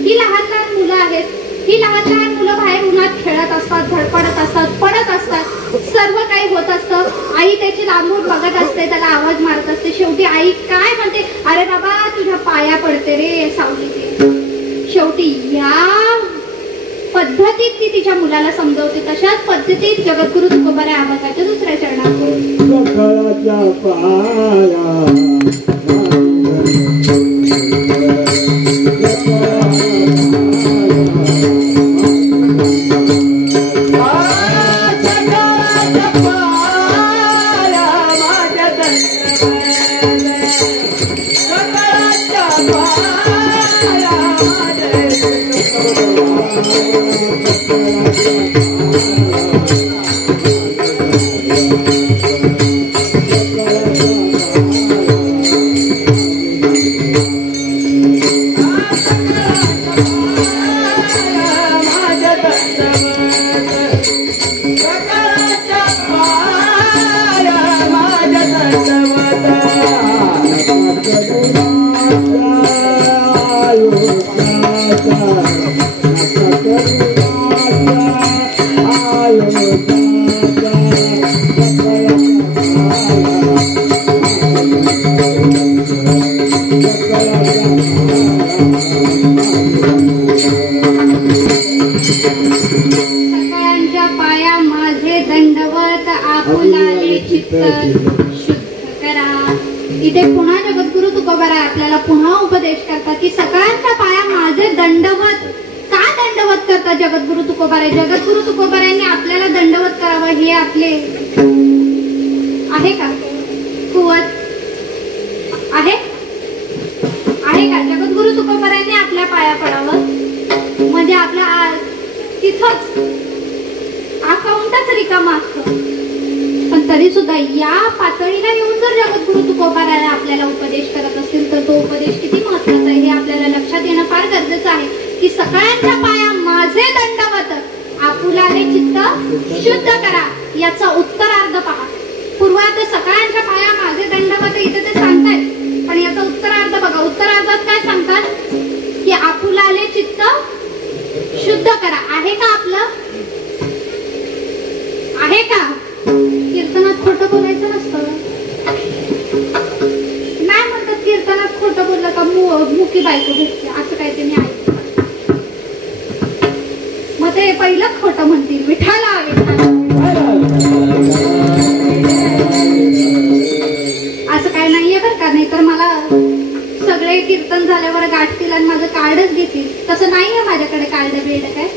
ही लहान लहान मुलं आहेत, ही लहान लहान मुलं बाहेर उन्हात खेळत असतात, धडपडत असतात, पडत असतात, सर्व काही होत असतं. आई त्याची लांबून बघत असते, त्याला आवाज मारत असते. शेवटी आई काय म्हणते, अरे बाबा तुझ्या पाया पडते रे सावलीचे. शेवटी या पद्धतीत ती तिच्या मुलाला समजवते. तशाच पद्धतीत जगद्गुरु तुकोबाराय आबासाच्या दुसऱ्या चरणात इथे पुन्हा जगद्गुरु तुकोबाराय आपल्याला पुन्हा उपदेश करतात की सकाळच्या पाया माझे दंडवत. का दंडवत करतात जगद्गुरु तुकोबाराय? जगद्गुरु तुकोबारायांनी आपल्याला दंडवत करावं हे आपले आहे का कुवत आहे का? जगद्गुरु तुकोबारायांनी आपल्या पाया पडावं म्हणजे आपला तिथंच अकाउंटच रिकामा असतं. पण तरी सुद्धा या पातळीला येऊन जर जगद्गुरु तुकोबाराय आपल्याला उपदेश करत असतील तर तो उपदेश किती महत्त्वाचा आहे हे आपल्याला लक्षात येणं फार गरजेचं आहे की सकाळच्या पाया माझे दंडवत आपुलाले चित्त शुद्ध करा. याचा उत्तरार्ध पहा. पूर्वार्ध सकाळच्या पाया माझे दंडवत इथे ते सांगतायत, पण याचा उत्तरार्ध बघा. उत्तरार्धात काय सांगतात की आपुलाले चित्त शुद्ध करा. आहे का आपलं? आहे का? कीर्तनात खोटं बोलायचं नसतं. नाही म्हणतात कीर्तनात खोटं बोललं का मुकी बायको भेटते असं काय ते मी ऐकलं. मग ते पहिलं खोटं म्हणतील विठाला असं काय नाहीये बरं का. नाही तर मला सगळे कीर्तन झाल्यावर गाठतील आणि माझं कार्डच घेतील. तसं नाहीये माझ्याकडे कार्ड बिल्ड काय.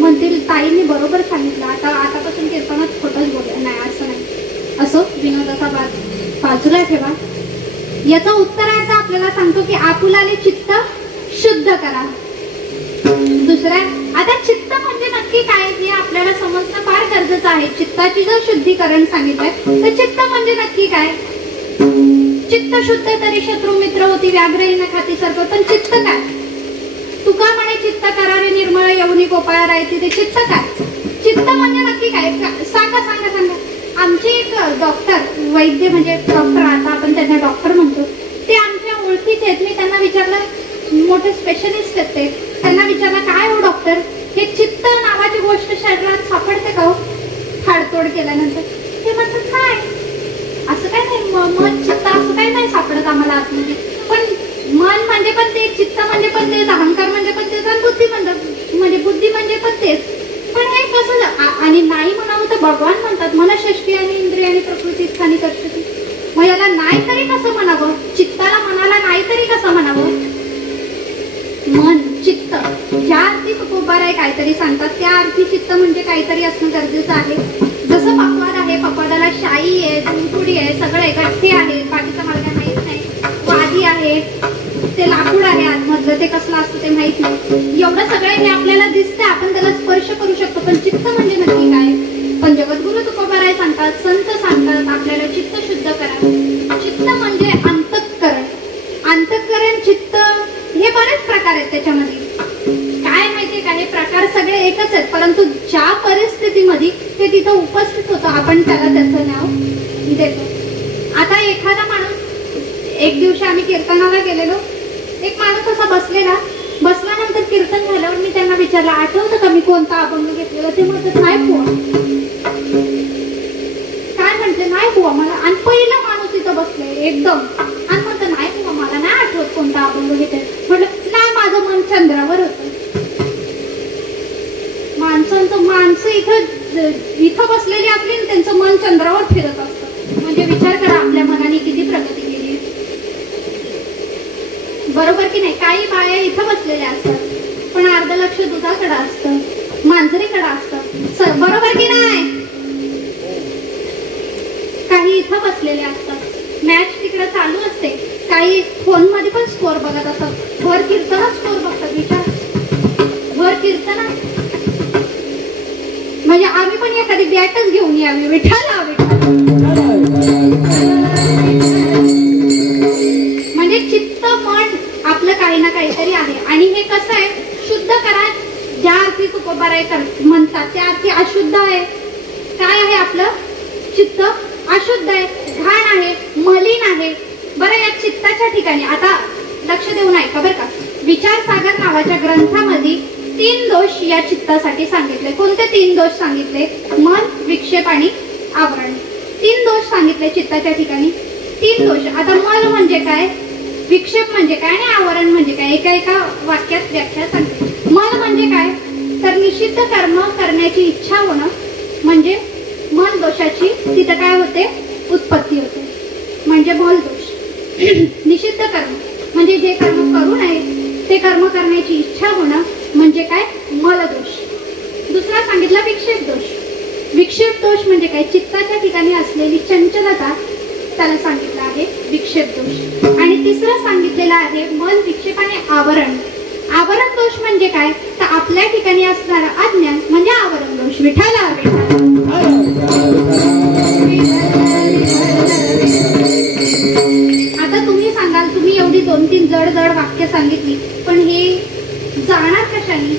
म्हणतील ताईंनी बरोबर सांगितलं, आतापासून कीर्तनात खोटंच बोललं. नाही असं नाही. असो विनोदाचा बाजूला ठेवा. याचा उत्तरार्थ आपल्याला सांगतो की आपुलाले चित्त शुद्ध करा. दुसरा, आता चित्त म्हणजे नक्की काय हे आपल्याला समजणं फार गरजेचं आहे. चित्ताची जर शुद्धीकरण सांगितलंय तर चित्त म्हणजे नक्की काय? चित्त शुद्ध तरी शत्रू मित्र होती, व्याघ्र न खाती सर्प. पण चित्त काय? तुका म्हणे चित्त करावे निर्मळ येऊनी गोपाळ राहते. ते चित्त काय? चित्त म्हणजे नक्की काय? सांगा सांगा सांगा. आमचे एक डॉक्टर, वैद्य म्हणजे डॉक्टर, आता आपण त्यांना डॉक्टर म्हणतो, ते आमच्या ओळखीचे आहेत. मी त्यांना विचारलं, मोठे स्पेशलिस्ट आहेत ते, त्यांना विचारलं काय हो डॉक्टर, हे चित्त नावाची गोष्ट शरीरात सापडते का हो फाडतोड केल्यानंतर? ते म्हणतात काय असं काय नाही, मन चित्त असं काय नाही सापडत आम्हाला आतमध्ये. पण मन म्हणजे पण ते, चित्त म्हणजे पण तेच, अहंकार म्हणजे पण तेच, आणि बुद्धी म्हणजे बुद्धी म्हणजे पण तेच. पण हे कसं, आणि नाही म्हणावं तर भगवान म्हणतात मन षष्टी आणि इंद्रिय आणि प्रकृती स्थानी करते. मग याला नाही तरी कसं म्हणावं? चित्ताला मनाला नाही तरी कसं म्हणावं? मन चित्त ज्या अर्थी तुकोबार आहे काहीतरी सांगतात, त्या अर्थी चित्त म्हणजे काहीतरी असणं गरजेचं आहे. जसं पक्वाद आहे, पक्वादाला शाई आहे, दूधपुडी आहे, सगळं एकठे आहे, बाकीचा मला माहित नाही. वादी आहे, ते लाकूड आहे आतमधलं, ते कसलं असतं ते माहित नाही. एवढं सगळं हे आपल्याला दिसतं, आपण त्याला स्पर्श करू शकतो. पण चित्त म्हणजे नक्की काय? पण जगद्गुरु तुकोबाराय सांगतात, संत सांगतात आपल्याला चित्त शुद्ध करा. चित्त म्हणजे अंतःकरण. अंतःकरण, चित्त हे बरेच प्रकार आहेत त्याच्यामध्ये. काय माहितीये का, हे प्रकार सगळे एकच आहेत, परंतु ज्या परिस्थितीमध्ये ते तिथं उपस्थित होतं आपण त्याला त्याचं नाव देतो. आता एखादा माणूस, एक दिवशी आम्ही कीर्तनाला गेलेलो, एक माणूस असा बसल्यानंतर कीर्तन झाल्यावर मी त्यांना विचारलं, आठवतं का मी कोणता अभंग घेतलेला? ते म्हणतात नाही बुवा. काय म्हणते नाही बुवा मला. आणि पहिला माणूस इथं बसले एकदम, आणि म्हणतं नाही बुवा मला नाही आठवत कोणता अभंग घेतलाय. म्हटलं नाही, माझं मन चंद्रावर होतं. माणसं इथं बसलेली असली आणि त्यांचं मन चंद्रावर फिरत असतं. म्हणजे विचार करा आपल्या मनाने किती प्रगती केली, बरोबर की नाही? काही बाया इथं बसलेल्या असतात पण अर्ध लक्ष दुधाकडे असतं, मांजरीकडे असतं, बरोबर की नाही? काही इथं बसलेले असतात, मॅच तिकडे चालू असते, काही फोन मध्ये पण स्कोर बघत असतात. भर कीर्तनात स्कोर बघतात. विचार, भर कीर्तनात. म्हणजे आम्ही पण एखादी बॅटच घेऊन यावी. विठाला म्हणजे चित्त मन आपलं काही ना काहीतरी आहे. आणि हे कसं आहे, शुद्ध करा. ज्या अर्थी तुकोबाराय म्हणतात त्या अर्थी अशुद्ध आहे. काय आहे आपलं चित्त? अशुद्ध आहे, घाण आहे, मलिन आहे. बरं, या चित्ताच्या ठिकाणी आता लक्ष देऊन ऐका बरं का. विचार सागर नावाच्या ग्रंथामध्ये 3 दोष या चित्तासाठी सांगितले. कोणते 3 दोष सांगितले? मन, विक्षेप आणि आवरण. 3 दोष सांगितले चित्ताच्या ठिकाणी. 3 दोष. आता मन म्हणजे काय, विक्षेप म्हणजे काय आणि आवरण म्हणजे काय, एका वाक्यात व्याख्या सांगते. मन म्हणजे काय, तर निषिद्ध कर्म करण्याची इच्छा होणं म्हणजे मन दोषाची तिथं काय होते, उत्पत्ती होते, म्हणजे मल दोष. निषिद्ध कर्म म्हणजे जे कर्म करू नये ते कर्म करण्याची इच्छा होणं म्हणजे काय, मल दोष. दुसरा सांगितला विक्षेप दोष. विक्षेप दोष म्हणजे काय, चित्ताच्या ठिकाणी असलेली चंचलता, त्याला सांगितलं आहे विक्षेप दोष. आणि तिसरं सांगितलेलं आहे मन, विक्षेप आणि आवरण. आवरण दोष म्हणजे काय, तर आपल्या ठिकाणी असणारं अज्ञान म्हणजे आवरण दोष. विठाला आता तुम्ही सांगाल, तुम्ही एवढी 2-3 जड वाक्य सांगितली, पण हे जाणार कशाने?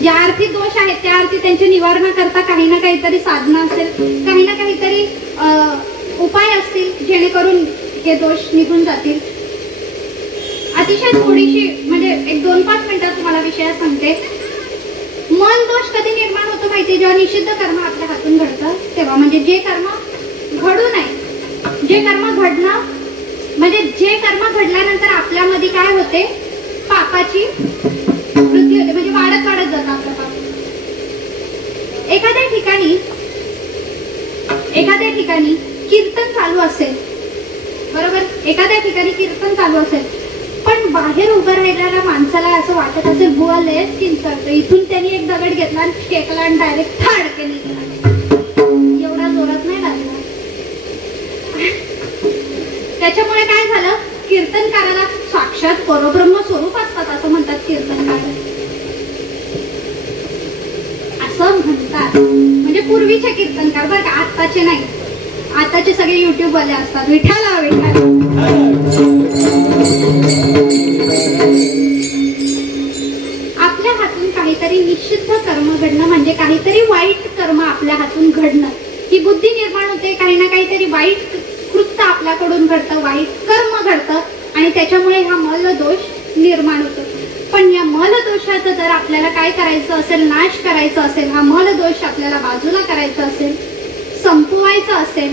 ज्या अर्थी दोष आहेत त्या अर्थी त्यांच्या निवारणाकरता काही ना काहीतरी साधना असेल, काही ना काहीतरी उपाय असतील जेणेकरून हे दोष निघून जातील. अतिशय थोडीशी म्हणजे 1-2-5 मिनिटात तुम्हाला विषय सांगते. मन दोष कधी निर्माण होतो माहिती? जेव्हा निषिद्ध कर्म आपल्या हातून घडतं तेव्हा. म्हणजे जे कर्म घडू नये, जे कर्म घडणं म्हणजे जे कर्म घडल्यानंतर आपल्यामध्ये काय होते, पापाची वृद्धी होते, म्हणजे वाढत जातं आपलं पाप. एखाद्या ठिकाणी कीर्तन चालू असेल, बरोबर, एखाद्या ठिकाणी कीर्तन चालू असेल, पण बाहेर उभं राहिलेल्या माणसाला असं वाटत असेल बुवा लयच किंचाळतं, इथून त्यांनी एक दगड घेतला आणि टेकला आणि डायरेक्ट थाडके निघाला. एवढा जोरात नाही लागला. त्याच्यामुळे काय झालं, कीर्तनकाराला साक्षात परब्रह्म स्वरूप असतात असं म्हणतात कीर्तनकार. पूर्वीचे कीर्तनकार बरं का, आत्ताचे नाही. आताचे सगळे युट्यूब वाले असतात. विठ्ठला विठ्ठला. आपल्या हातून काहीतरी निषिद्ध कर्म घडणं म्हणजे काहीतरी वाईट कर्म आपल्या हातून घडणं, ही बुद्धी निर्माण होते. काही ना काहीतरी वाईट कृत्य आपल्याकडून घडतं, वाईट कर्म घडतं आणि त्याच्यामुळे हा मलदोष निर्माण होतो. पण या मलदोषाचं जर आपल्याला काय करायचं असेल, नाश करायचा असेल, हा मलदोष आपल्याला बाजूला करायचा असेल, संपवायचं असेल,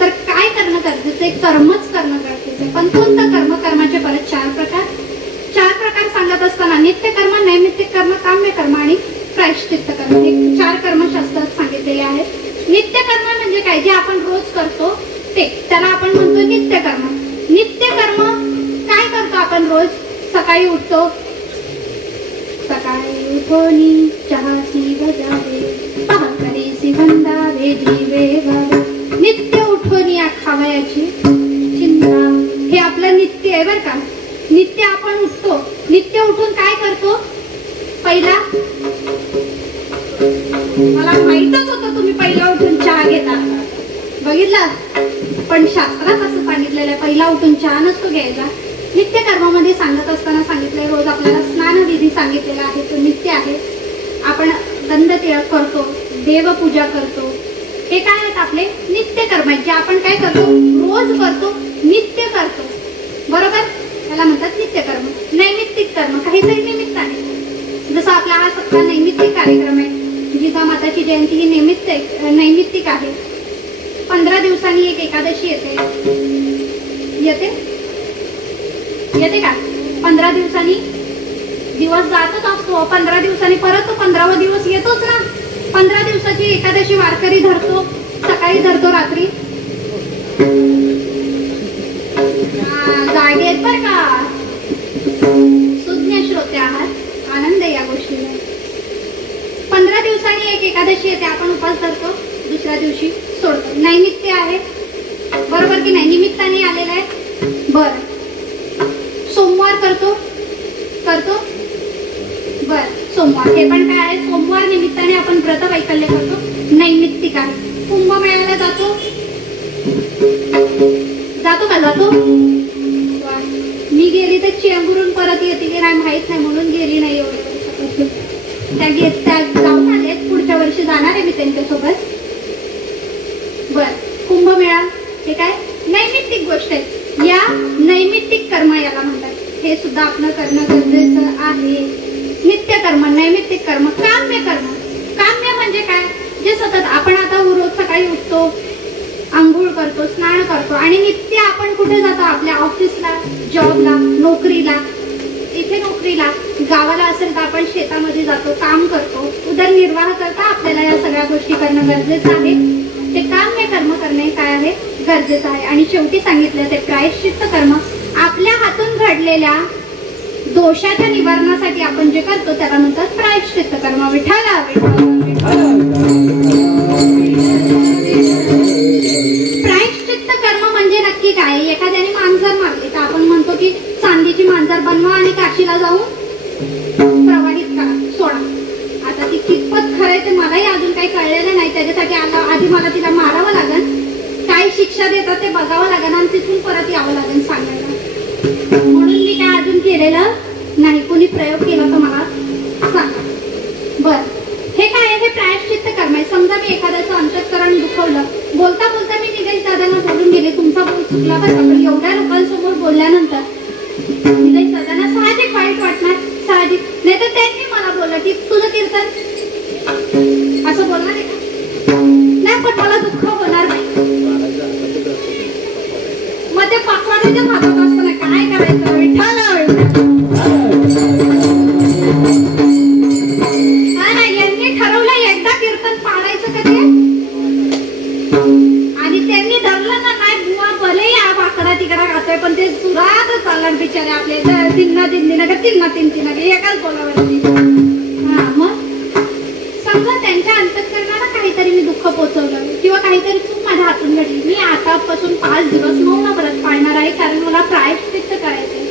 तर काय करणं गरजेचं आहे? कर्मच करणं गरजेचं आहे. पण कोणतं कर्म? कर्माचे परत 4 प्रकार. 4 प्रकार सांगत असताना नित्य कर्म, नैमित्तिक कर्म, काम्य कर्म आणि प्रायश्चित्त कर्म, हे 4 कर्मशास्त्रात सांगितलेले आहेत. नित्य कर्म म्हणजे काय? जे आपण रोज करतो ते, त्याला आपण म्हणतो नित्य कर्म. नित्य कर्म काय करतो आपण रोज? सकाळी उठतो, सकाळी उठोनी चहाची बजावे, पहाकरीसी वंदावे जीवे गावे, नित्य उठोनी खावयाची चिंता. हे आपलं नित्य आहे बरं का. नित्य आपण उठतो, नित्य उठून काय करतो? पहिला, मला माहीतच होतं तुम्ही पहिला उठून चहा घेता, बघितलं, पण शास्त्रात असं सांगितलेलं आहे पहिला उठून चहा नसतो घ्यायचा. नित्य कर्मामध्ये सांगत असताना सांगितलंय, रोज आपल्याला स्नानविधी सांगितलेला आहे, तो नित्य आहे. आपण गंध तिळक करतो, देवपूजा करतो, हे काय आहेत आपले नित्य कर्म आहेत, जे आपण काय करतो? रोज करतो, नित्य करतो, बरोबर. त्याला म्हणतात नित्य कर्म. नैमित्तिक कर्म काहीतरी निमित्त आहे. जसं आपला हा सगळा नैमित्तिक कार्यक्रम आहे, जिजामाताची जयंती ही नैमित्तिक आहे. 15 दिवसांनी एक एकादशी येते येते का? 15 दिवसांनी दिवस जातच असतो, 15 दिवसांनी परत तो 15वा दिवस येतोच ना. 15 दिवसाची एकादशी वारकरी धरतो, सकाळी धरतो, रात्री. जागे आहेत बर का, सुज्ञ श्रोते आहात, आनंद या गोष्टीला. 15 दिवसांनी एक एकादशी येते, आपण उपास धरतो, दुसऱ्या दिवशी सोडतो. नैमित्य आहे, बरोबर की नाही? निमित्ताने आलेला आहे. बरं, सोमवार करतो बर, सोमवार हे पण काय आहे? सोमवार निमित्ताने आपण व्रत वैकल्य करतो, नैमित्तिक आहे. कुंभमेळ्याला जातो का? मी गेली तर चेंबुरून परत येते की नाही माहित नाही, म्हणून गेली नाही. एवढं त्या जाऊन आलेत, पुढच्या वर्षी जाणार आहे मी त्यांच्यासोबत. बर, कुंभमेळा हे काय? नैमित्तिक गोष्ट आहे. या नैमित्तिक कर्म याला म्हणतात. हे सुद्धा आपलं करणं गरजेचं आहे. नित्य कर्म, नैमित्तिक कर्म, काम्य कर्म. काम्य म्हणजे काय? जे सतत आपण आता रोज सकाळी उठतो, आंघोळ करतो, स्नान करतो आणि नित्य आपण कुठे जातो? आपल्या ऑफिसला, जॉबला, नोकरीला. इथे नोकरीला, गावाला असेल तर आपण शेतामध्ये जातो, काम करतो, उदरनिर्वाह करता आपल्याला या सगळ्या गोष्टी करणं गरजेचं आहे. ते काम्य कर्म करणे काय आहे? गरजेचं आहे. आणि शेवटी सांगितलं ते प्रायश्चित्त कर्म. आपल्या हातून घडलेल्या दोषाच्या निवारणासाठी आपण जे करतो त्याला म्हणतात प्रायश्चित्त कर्म. विठ्ठला प्रायश्चित्त कर्म म्हणजे नक्की काय? एखाद्याने मांजर मारली तर आपण म्हणतो की चांदीची मांजर बनवा आणि काशीला जाऊन प्रवाहित करा, सोडा. आता ती कितपत खरंय ते मलाही अजून काही कळलेलं नाही. त्याच्यासाठी आधी मला तिला मारावं लागेल, काय शिक्षा देतात ते बघावं लागेल आणि तिथून परत यावं लागेल सांगायला. म्हणून मी काय अजून केलेलं नाही. कोणी प्रयोग केला तर मला सांगा. बर, हे काय आहे? हे प्रायश्चित्त कर्म आहे. समजा मी एखाद्याचं अंतःकरण दुखवलं, बोलता बोलता मी निलेश दादांना बोलून गेले, तुमचा बोल चुकला बरं का, पण एवढ्या लोकांसमोर बोलल्यानंतर निलेश दादांना साहजिक वाईट वाटणार, साहजिक. नाही तर त्यांनी मला बोललं की तुझं कीर्तन असं बोलणार आहे का? नाही, पण मला दुःख होणार नाही. मग ते पकवानाच्या हातात असताना काय करायचं? विठ्ठल यांनी ठरवलं एकदा कीर्तन पाडायचं का ते, आणि त्यांनी धरलं ना, नाही बुवा भले या वाकडा तिकडा खातोय पण ते सुरात चालणार बिचारे आपले. तिन्ना तीन एकाच बोलावरती. हा, मग समजा त्यांच्या अंतःकरणाला काहीतरी मी दुःख पोचवलं किंवा काहीतरी चूक माझ्या हातून घडली, मी आतापासून 5 दिवस मौन व्रत पाळणार आहे, कारण मला प्रायश्चित्त करायचंय.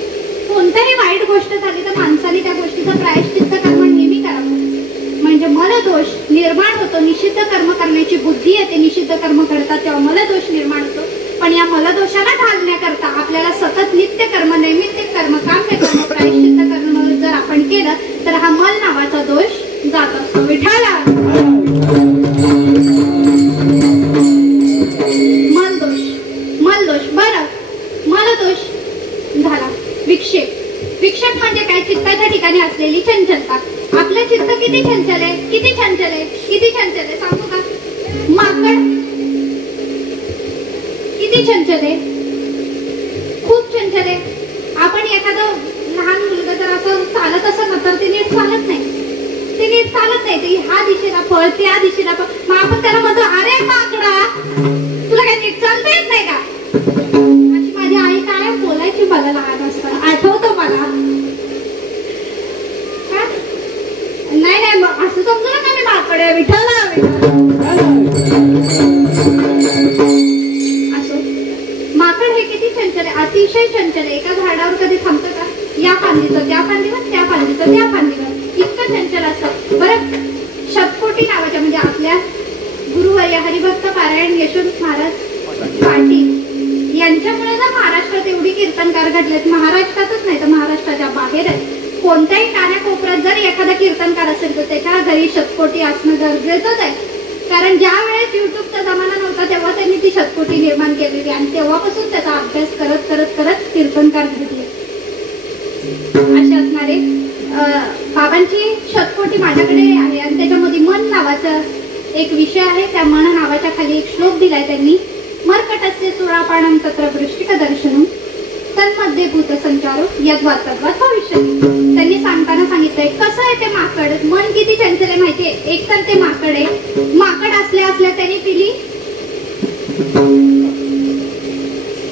कोणत्याही वाईट गोष्ट झाली तर माणसाने त्या गोष्टीचं प्रायश्चित्त कर्म नेहमी करावं, म्हणजे मला मलदोष निर्माण होतो. निषिद्ध कर्म करण्याची बुद्धी येते, निषिद्ध कर्म करतात तेव्हा मलदोष निर्माण होतो. पण या मलदोषाला घालण्याकरता आपल्याला सतत नित्य कर्म, नैमित्तिक कर्म, काम्य कर्म, प्रायश्चित्त कर्म जर आपण केलं तर हा मल नावाचा दोष जात असतो. विठाला मलदोष बरं, मलदोष झाला. विक्षेप, विक्षेप म्हणजे काय? चित्ताच्या ठिकाणी असलेली चंचलता. आपलं चित्त किती चंचल आहे, किती चंचल आहे, किती चंचल आहे सांगू का? माकड किती चंचल आहे, खूप चंचल आहे. आपण एखादं लहान मुलगा जर असं चालत असं ना तर ते नीट चालत नाही, ते नीट चालत नाही. ते ह्या दिशेला पळ, त्या दिशेला पळ. मग आपण त्याला म्हणतो अरे माकडा तुला काय नीट चालता येत नाही का? अशी माझी आई काय बोलायची मला लहान असताना, आठवतं मला. नाही नाही असं समजू नका मी माकड आहे. विठ्ठला असो, माकड हे किती चंचल आहे, अतिशय चंचल आहे. एका झाडावर कधी थांबतं का? या फांदीचं त्या फांदीवर, त्या फांदीचं त्या फांदीवर, इतकं चंचल असतं. बरं, शतकोटी नावाच्या म्हणजे आपल्या गुरुवर्य हरिभक्त पारायण यशवंत महाराज पाटील यांच्यामुळे जर महाराष्ट्रात एवढी कीर्तनकार घडलेत, महाराष्ट्रातच नाही तर महाराष्ट्राच्या बाहेर आहे. कोणत्याही कानाकोपऱ्यात जर एखादा कीर्तनकार असेल तर त्याच्या घरी शतकोटी असणं गरजेचंच आहे. कारण ज्या वेळेस युट्यूबचा जमाना नव्हता तेव्हा त्यांनी ती शतकोटी निर्माण केलेली आणि तेव्हापासून त्याचा अभ्यास करत करत करत कीर्तनकार घडले. असे असणारे बाबांची शतकोटी माझ्याकडे आहे आणि त्याच्यामध्ये मन नावाचा एक विषय आहे. त्या मन नावाच्या खाली एक श्लोक दिलाय त्यांनी. मर्कटस्य सुरापाणम तत्र वृष्टिक दर्शनम तन्मध्ये भूत संचारो यद्वात तद्वात भविष्यति. त्यांनी सांगताना सांगितलंय कसं आहे ते माकड, मन किती चंचल आहे माहितीये. एक तर ते माकड आहे, माकड असल्या असल्या त्यांनी पिली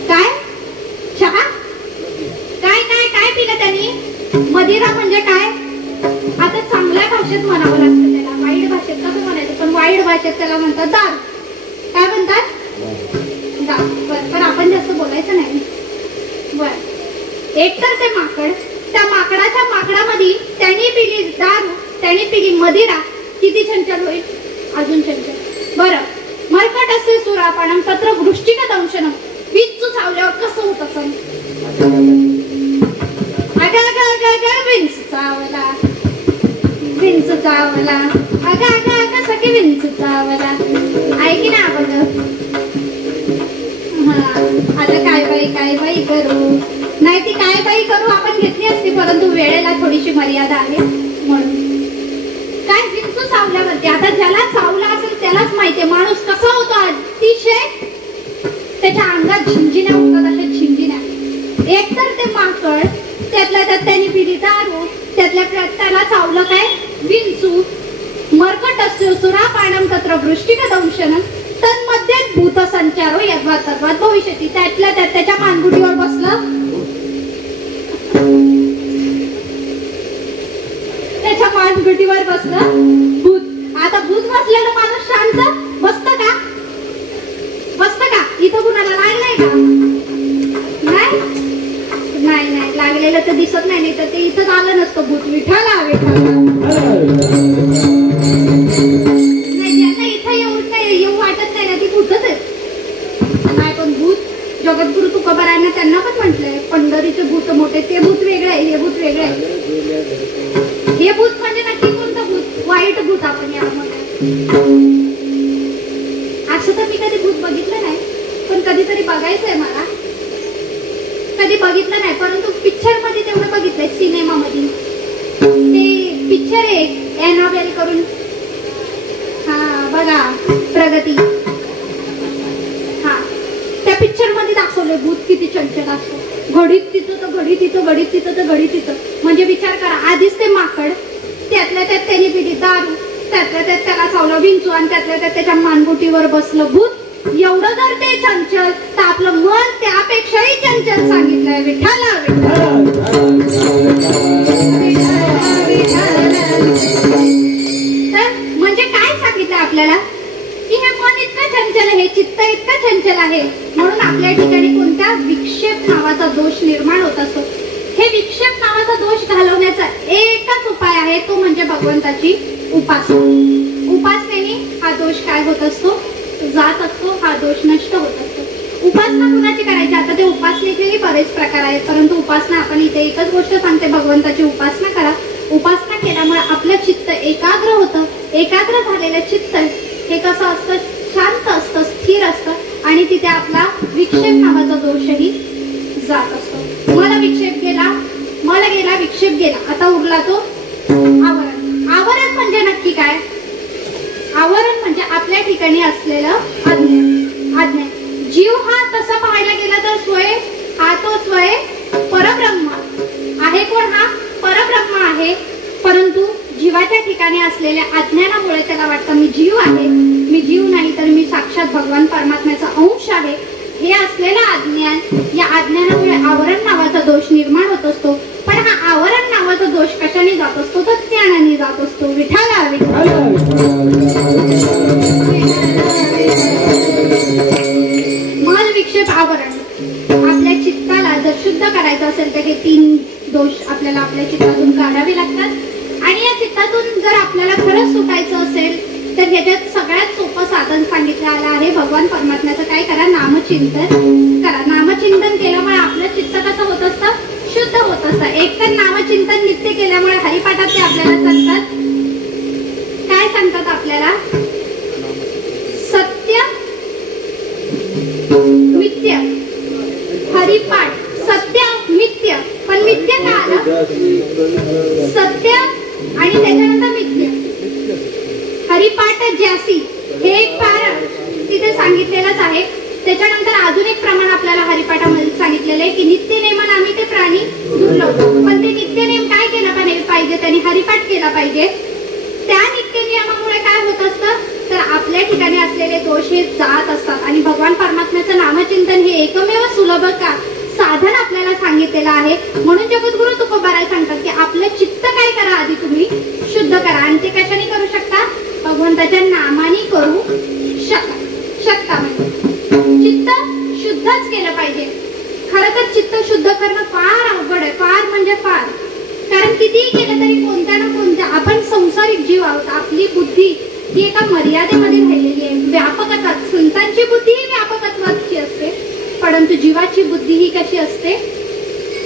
काय चहा, काय काय काय पिलं त्यांनी? मदिरा. म्हणजे काय? आता चांगल्या भाषेत म्हणावं लागतं त्याला, वाईट भाषेत कसं म्हणायचं, पण वाईट भाषेत त्याला म्हणतात दारू. काय म्हणतात? दारू. पण आपण जास्त बोलायचं नाही. बर, एक तर ते माकड, त्या माकडाच्या माकडामध्ये त्यांनी पिली दारू, त्यांनी पिली मदिरा, किती चंचल होईल? अजून चंचल. बरं, मर्कट असे सुरापाणम तत्र वृष्टिक दंशनम. विंचू चावल्यावर कसं होत असेल? विंच चावला, विंच चावला, अगं अगं अगं सगळे विंच चावला. ऐकी ना आपण आता काय बाई करू, नाही ती काय बाई करू आपण घेतली असती, परंतु वेळेला थोडीशी मर्यादा आहे म्हणून. काय विंचू चावल्यावरती, आता ज्याला चावला असेल त्यालाच माहितीये माणूस कसा होतो. अतिशय त्याच्या अंगात झिंजिण्या होतात, अशा झिंजिण्या. एक तर ते माकड, त्यातल्या त्यात त्यांनी पिली दारू, त्यातल्या त्याला चावलं काय? विंचू. मर्कटस्य सुरापाणम तत्र वृष्टिक दंशनम तन्मध्ये भूत संचारो यद्वात तद्वात भविष्यति. त्यातल्या त्यात त्याच्या मानगुटीवर बसलं, त्याच्या मानगुटीवर बसलं भूत. आता भूत बसलेलं माणूस शांत बसत का? बसत का? इथं कुणाला लागलंय का? नाही नाही लागलेलं तर दिसत नाही, तर ते इथं आलं नसतं भूत. विठाला नाही, ज्यांना इथं येऊ वाटत नाही ना ती भूतच आहे. नाही पण भूत जगद्गुरु तुकोबारायांना त्यांना पण म्हटलंय पंढरीचे भूत मोठे, ते भूत वेगळे आहे, हे भूत वेगळे आहे. हे भूत म्हणजे नक्की कोणतं भूत? वाईट भूत. आपण यामध्ये असं तर मी कधी भूत बघितलं नाही, पण कधीतरी बघायचंय मला. कधी बघितलं नाही, परंतु पिक्चर मध्ये तेवढं बघितलंय, सिनेमा मध्ये. ते पिक्चर आहे एनाबेल करून, हा बघा प्रगती, हा त्या पिक्चर मध्ये दाखवलंय भूत किती चंचल असतो. घडीत तिथं तर घडीत तिथं, घडीत तिथं तर घडीत तिथं. म्हणजे विचार करा, आधीच ते माकड, त्यातल्या त्यात त्यांनी पिली दारू, त्यातल्या त्यात त्याला चावलं विंचू आणि त्यातल्या त्यात त्याच्या मानगुटीवर बसलं भूत. एवढं जर ते चंचल तर आपलं मन त्यापेक्षाही चंचल सांगितलंय. विठाला तर म्हणजे काय सांगितलं आपल्याला की हे मन इतकं चंचल आहे, चित्त इतकं चंचल आहे, म्हणून आपल्या ठिकाणी कोणत्या विक्षेप नावाचा दोष निर्माण होत असतो. हे विक्षेप नावाचा दोष घालवण्याचा एकच उपाय आहे, तो म्हणजे भगवंताची उपासना. दोष काय होत असतो, जात असतो, हा दोष नष्ट होत असतो. उपासना कुणाची करायची, आता ते उपासनेचेही बरेच प्रकार आहेत, परंतु उपासना आपण इथे एकच गोष्ट सांगते, भगवंताची उपासना करा. उपासना केल्यामुळे आपलं चित्त एकाग्र होतं. एकाग्र झालेलं चित्त हे कसं असतं, शांत असतं, स्थिर असतं आणि तिथे आपला विक्षेप नावाचा दोषही जात असतो. मला विक्षेप गेला, मला गेला, विक्षेप गेला, आता उरला तो आवरण. आवरण म्हणजे नक्की काय? आवरण म्हणजे आपल्या ठिकाणी असलेलं आज्ञा. जीव हा तसा पाहायला गेला तर स्वय परब्रह्म आहे. कोण? हा परब्रह्म आहे. परंतु जीवाच्या ठिकाणी असलेल्या अज्ञानामुळे त्याला वाटतं मी जीव आहे, मी जीव नाही तर मी साक्षात भगवान परमात्म्याचा अंश आहे. हे असलेलं अज्ञान, या अज्ञानामुळे आवरण नावाचा दोष निर्माण होत असतो. पण हा आवरण नावाचा दोष कशाने जात असतो, तर ज्ञानाने जात असतो. विठाला मल विक्षेप आवरण. आपल्या चित्ताला जर शुद्ध करायचं असेल तर हे 3 दोष आपल्याला आपल्या चित्तातून काढावे लागतात. आणि या चित्तातून जर आपल्याला खरंच सुटायचं असेल तर ह्याच्यात सगळ्यात सोपं साधन सांगितलेलं आहे भगवान परमात्म्याचं. काय करा? नामचिंतन करा. नामचिंतन केल्यामुळे आपलं चित्त कसं होत असतं, शुद्ध होत असतं. एक तर नामचिंतन नित्य केल्यामुळे हरिपाठात ते आपल्याला सांगतात, काय सांगतात आपल्याला, सत्य मिथ्य. हरिपाठ सत्य मिथ्य, पण मिथ्य काय आलं, सत्य आणि त्याच्यानंतर मिथ्य. हरिपाठ ज्यासी हे एक कारण तिथे सांगितलेलंच आहे. त्याच्यानंतर अजून एक प्रमाण आपल्याला हरिपाठामध्ये सांगितलेलं आहे की नित्यनेमन आम्ही ते प्राणी दुर्लभतो. पण ते नित्यनेम काय केलं पाहिजे, त्यांनी हरिपाठ केला पाहिजे. त्या नित्य नियमामुळे काय होत असतं, तर आपल्या ठिकाणी असलेले दोष हे जात असतात. आणि भगवान परमात्म्याचं नामचिंतन हे एकमेव सुलभ का साधन आपल्याला सांगितलेलं आहे. म्हणून जगद्गुरु तुकोबाराय सांगतात की आपलं चित्त काय करा, आधी तुम्ही शुद्ध करा. आणि ते कशाने करू शकता, भगवंताच्या नामाने करू शकता. म्हणजे चित्त शुद्धच केलं पाहिजे. खरं तर चित्त शुद्ध करणं फार अवघड आहे, फार म्हणजे फार. कारण कितीही केलं तरी कोणत्या ना कोणत्या, आपण संसारिक जीव आहोत. आपली बुद्धी ही एका मर्यादेमध्ये राहिलेली आहे. व्यापकत्वात, संतांची बुद्धी ही व्यापकत्वाची असते, परंतु जीवाची बुद्धी ही कशी असते,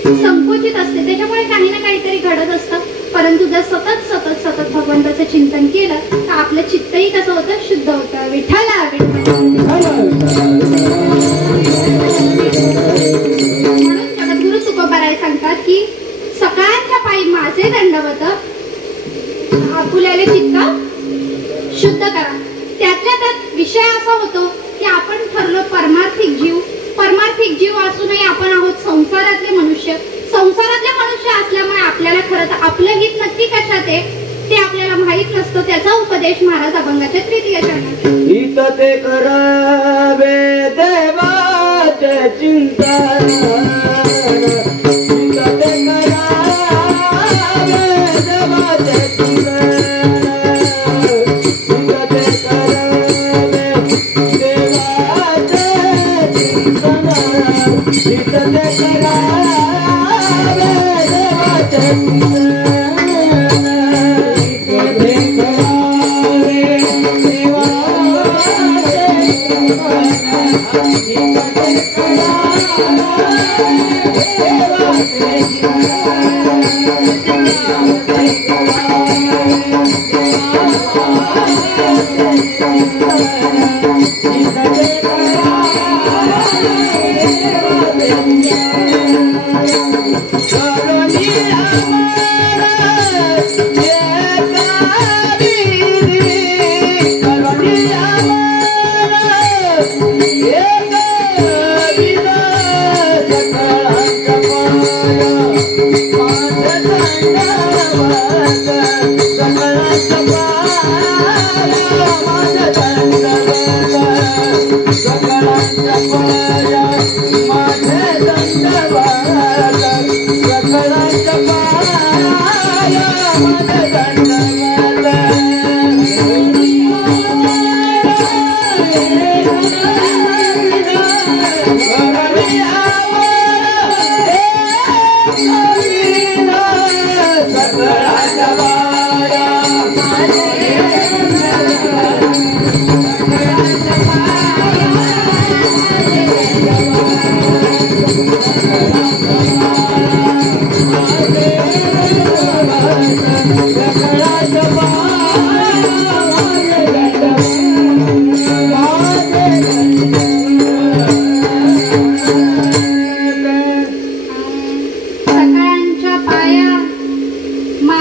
संकुचित असते. त्याच्यामुळे काही ना काहीतरी घडत असतं. परंतु जर सतत सतत सतत भगवंताचं चिंतन केलं तर आपलं चित्तही कसं होतं, शुद्ध होतं. विठ्ठला म्हणून जगद्गुरु तुकोबाराय सांगतात की सकाळच्या पायी माझे दंडवत, आपुल्याले चित्त शुद्ध करा. त्यातल्या त्यात विषय असा होतो की आपण ठरलो परमार्थिक जीव असूनही आपण आहोत संसारातले मनुष्य. संसारातले मनुष्य असल्यामुळे आपल्याला खरं तर आपलं हित नक्की कशात आहे ते आपल्याला माहित नसतं. त्याचा उपदेश महाराज अभंगाच्या 3य चरणात. हित ते करावे देवाचे चिंतन, हित ते करावे देवाचे चिंतन, हित ते करावे देवाचे चिंतन, हित ते करावे देवाचे चिंतन.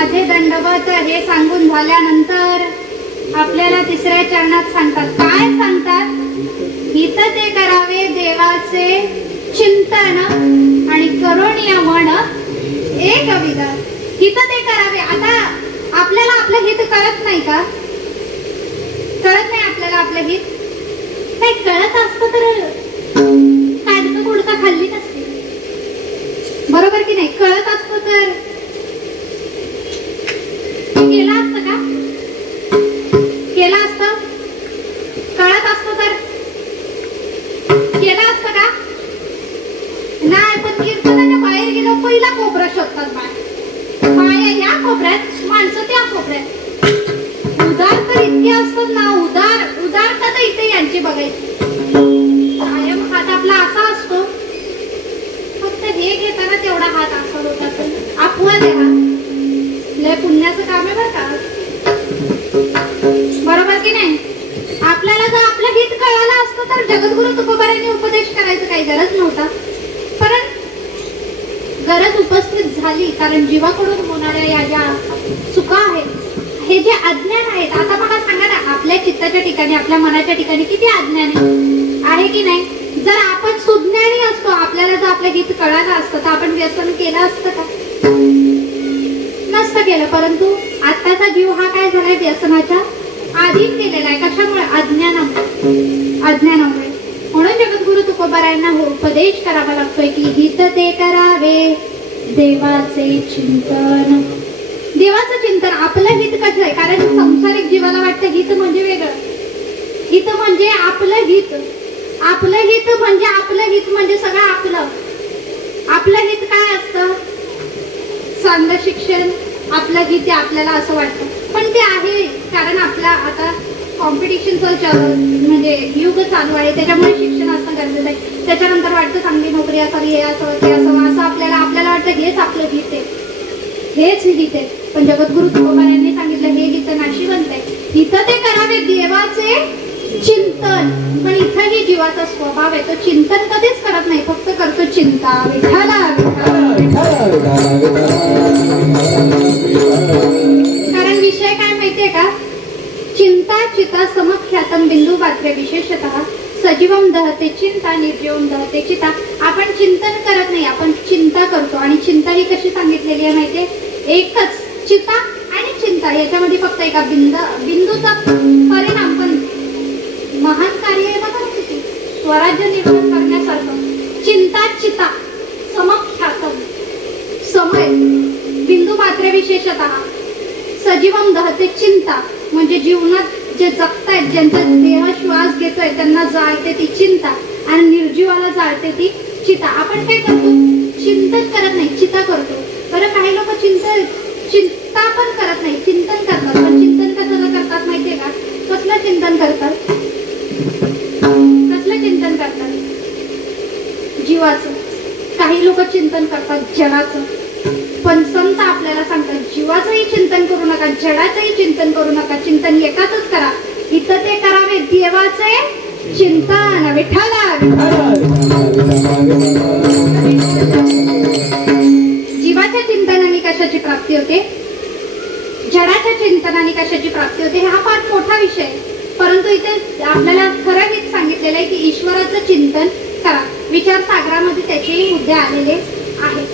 माझे दंडवत हे सांगून झाल्यानंतर आपल्याला तिसऱ्या चरणात सांगतात. काय सांगतात? हित ते करावे देवाचे चिंतन आणि करुणीय मन एकविध. हित ते करावे. आता आपल्याला आपलं हित कळत नाही का? कळत नाही आपल्याला आपलं हित? काही कळत असतं तर काढतो गुडका खाल्ली नसते, बरोबर की नाही? कळत असतं तर केलं असतं का? केलं असतं? कळत असतं तर केलं असतं का? नाही. पण कीर्तनाच्या बाहेर गेलो पहिला कोपरा शोधतात. बाया या कोपऱ्यात, माणसं त्या कोपऱ्यात. उदार तर इतके असतात ना, उदारता तर इथे यांची बघायची. कायम हात आपला असा असतो, फक्त हे घेताना तेवढा हात असा होता. अपवाद आहे हा, लय पुण्याचं काम आहे बरं का, बरोबर की नाही? आपल्याला जर आपलं हित कळालं असतं तर जगद्गुरु तुकोबारायांनी उपदेश करायचं काही गरज नव्हता. पण गरज उपस्थित झाली, कारण जीवाकडून होणाऱ्या या ज्या चुका आहेत, हे जे अज्ञान आहेत. आता मला सांगा ना, आपल्या चित्ताच्या ठिकाणी, आपल्या मनाच्या ठिकाणी किती अज्ञान आहे की नाही? जर आपण सुज्ञानी असतो, आपल्याला जर आपलं हित कळालं असतं तर आपण व्यसन केलं असतं का? नसतं केलं. परंतु आत्ताचा जीव हा काय झालाय? व्यसनाच्या अधीन केलेला आहे. कशामुळे? अज्ञानामुळे. म्हणून जगद्गुरु तुकोबारायांना उपदेश करावा लागतोय की हित ते करावे देवाचे चिंतन. देवाचं चिंतन. आपलं हित कसं आहे? कारण संसारिक जीवाला वाटतं हित म्हणजे वेगळं. हित म्हणजे आपलं हित. आपलं हित म्हणजे सगळं आपलं. आपलं हित काय असतं? चांगलं शिक्षण आपलं हित आहे आपल्याला असं वाटतं. पण ते आहे, कारण आपला आता कॉम्पिटिशनचं म्हणजे युग चालू आहे, त्याच्यामुळे शिक्षण असणं गरजेचं आहे. त्याच्यानंतर वाटतं चांगली नोकरी असावी, हे असावं ते असावं, असं आपल्याला वाटतं हेच आपलं हित आहे, हेच हित आहे. पण जगद्गुरु तुकोबारायांनी सांगितलं हे हित नाशिवंत आहे. हित ते करावे देवाचे चिंतन. पण इथंही जीवाचा स्वभाव आहे, तो चिंतन कधीच करत नाही, फक्त करतो चिंता. विठाला कारण विषय काय माहितीये का? चिंता चिता समख्यातम बिंदू पात्रे विशेषतः सजीवम दहते चिंता निर्जीवम दहते चिता. आपण चिंतन करत नाही, आपण चिंता करतो. आणि चिंता ही कशी सांगितलेली आहे माहितीये? एकच चिता आणि चिंता, याच्यामध्ये फक्त एका बिंदूचा परिणाम. पण महान कार्य आहे बघा किती, स्वराज्य निर्माण करण्यासारखं. चिंता चिता समख्यातम, समय बिंदू पात्रे विशेषतः सजीवम दहते चिंता, म्हणजे जीवनात जे जगतायत, ज्यांचा देह श्वास घेतोय त्यांना जाळते ती चिंता, आणि निर्जीवाला जाळते ती चिता. आपण काय करतो? चिंतन करत नाही, चिता करतो. बरं, काही लोक चिंता पण करत नाही, चिंतन करतात. पण चिंतन कसं करतात माहितीये का? कसलं चिंतन करतात? कसलं चिंतन करतात? जीवाचं. काही लोक चिंतन करतात जडाचं. पण संत आपल्याला सांगतात जीवाचंही चिंतन करू नका, जडाचंही चिंतन करू नका. चिंतन एकाच करा. इथं ते करावे देवाचे चिंतन. विठाला जीवाच्या चिंतनाने कशाची प्राप्ती होते? जडाच्या चिंतनाने कशाची प्राप्ती होते? हा फार मोठा विषय आहे. परंतु इथे आपल्याला खरं हेच सांगितलेलं आहे की ईश्वराचं चिंतन करा. विचार सागरामध्ये त्याचेही मुद्दे आलेले आहेत.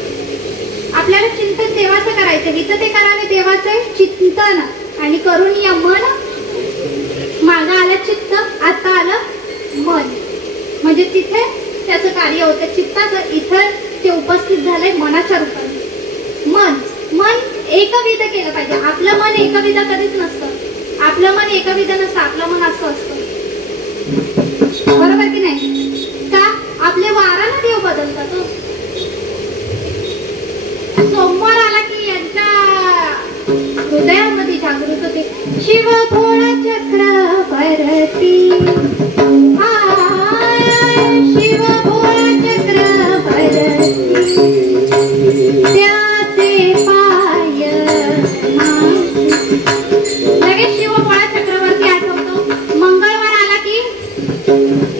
आपल्याला चिंतन देवाचं करायचं. इथं ते करावे देवाचे चिंतन आणि करुणीय मन. मागं आलं चित्त, आता आलं मन, म्हणजे तिथे त्याचं कार्य होतं चित्ताचं. इथं ते उपस्थित झालंय मनाच्या रूपाने. मन एकविध केलं पाहिजे. आपलं मन एकविध कधीच नसतं. आपलं मन एकविध नसतं. आपलं मन असं असतं, बरोबर की नाही? का? आपले वाराला देव बदलतात. सोमवार आला की यांच्या हृदयामध्ये जागृत होते. शिव भोळा चक्रवर्ती, शिव भोळा चक्रवर्ती, त्याचे पाय. लगेच शिव भोळा चक्रवर्ती आठवतो. मंगळवार आला की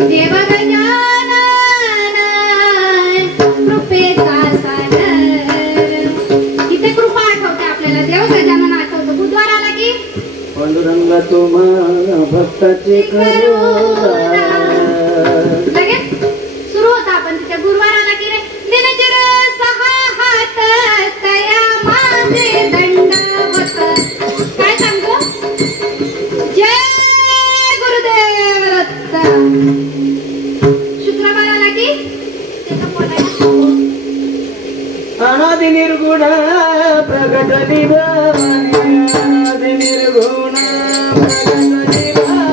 देव गजानन कृपेचा सागर. इथे कृपा आठवते आपल्याला. देव गजानन पांडुरंग तुम्हा भक्ताची करुणा. लगेच सुरू होता आपण तिच्या गुरुवाराला की रे दिनचर 6 हात तया माझे दंडवत. काय सांगतो? जय गुरुदेव दत्त. शुक्रवाराला की त्याचा पोटा अनादि निर्गुण प्रगट निभावने. अनादि निर्गुण प्रगट निभावने.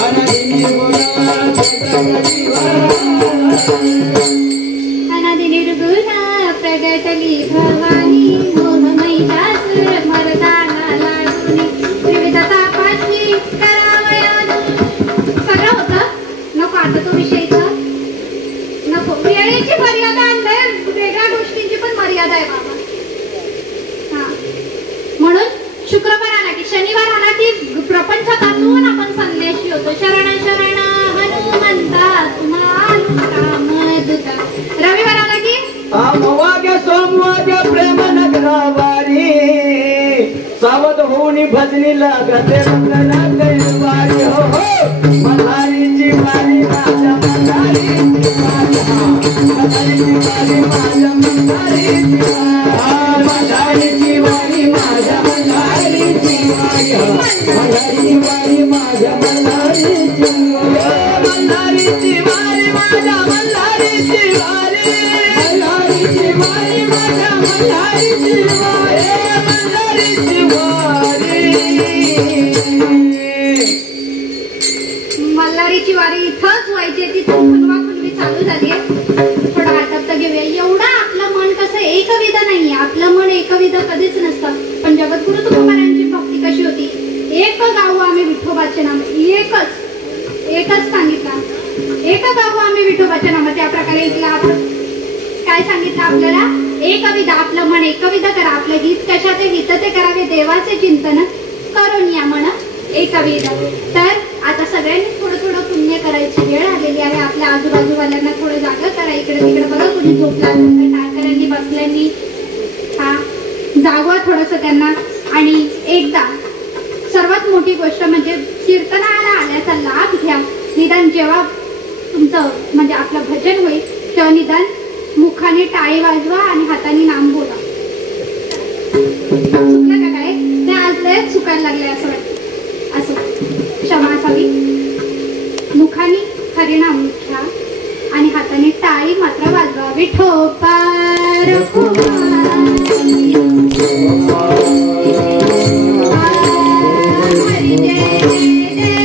अनादि निर्गुण प्रगट निभावने. अनादि निर्गुण प्रगटली भवानी मोहमयीशासुर मर्दाना लाडूनी त्रिविध तापाची करावयानु. सगळं होतं नको आता तो विषयीचं नको. वेळेची मर्यादा आहे, वेगळ्या गोष्टींची पण मर्यादा आहे बाबा. हा म्हणून शुक्रवार आला की शनिवार आला की प्रपंचापासून आपण संन्याशी होतो. शरण शरण हनुमंता तुम्हाला रामदूता. रविवार आला की अमवाग्य सोमवाग्य प्रेम नगरावारी. सावध होऊन भजनी लागते वारी. हो हो मल्हारीची वारी माझ्या मल्हारीची वारी. मल्हारीची वारी माझ्या मल्हारीची वारी. मल्हारीची वारी माझ्या मल्हारीची वारी. मल्हारीची वारी माझ्या मल्हारीची वारी. मल्हारीची वारी माझ्या मल्हारीची वारी. मल्हारीची वारी माझ्या मल्हारीची वारी. मल्हारीची वारी. मल्हारीची वारी इथंच व्हायची. तिथून फुलवा फुलवी चालू झाली. थोडं आटपता घेऊया. एवढं आपलं मन कसं एकविध नाहीये. आपलं मन एकविध कधीच नसतं. पण जगद्गुरु तुकोबारायांची भक्ती कशी होती? एक गाव आम्ही विठोबाचे नाम. एकच सांगितलं. एक गाव आम्ही विठोबाचे नाम. त्या प्रकारे इथला आपण काय सांगितलं आपल्याला? एकविध. आपलं मन एकविध करा. आपलं हित कशाचे हित ते करावे. देवाचे चिंतन करून या मन एकविध. तर आता सगळ्यांनी थोडं थोडं पुण्य करायची वेळ आलेली आहे. आपल्या आजूबाजूवाल्यांना थोडं जागा करा. इकडे तिकडे बघा कुणी झोपला टाकऱ्यांनी बसल्यांनी. हा जागवा थोडस त्यांना. आणि एकदा सर्वात मोठी गोष्ट म्हणजे कीर्तनाला आल्याचा लाभ घ्या. निदान जेव्हा तुमचं म्हणजे आपलं भजन होईल तेव्हा निदान मुखाने टाळी वाजवा आणि हाताने नाम बोला. चुकलं का काय? ते आज लय चुकायला लागले असं वाटतं. असं क्षमा असावी. मुखाने हरिनाम घ्या आणि हाताने टाळी मात्र वाजवा. विठोबार हरी जय जय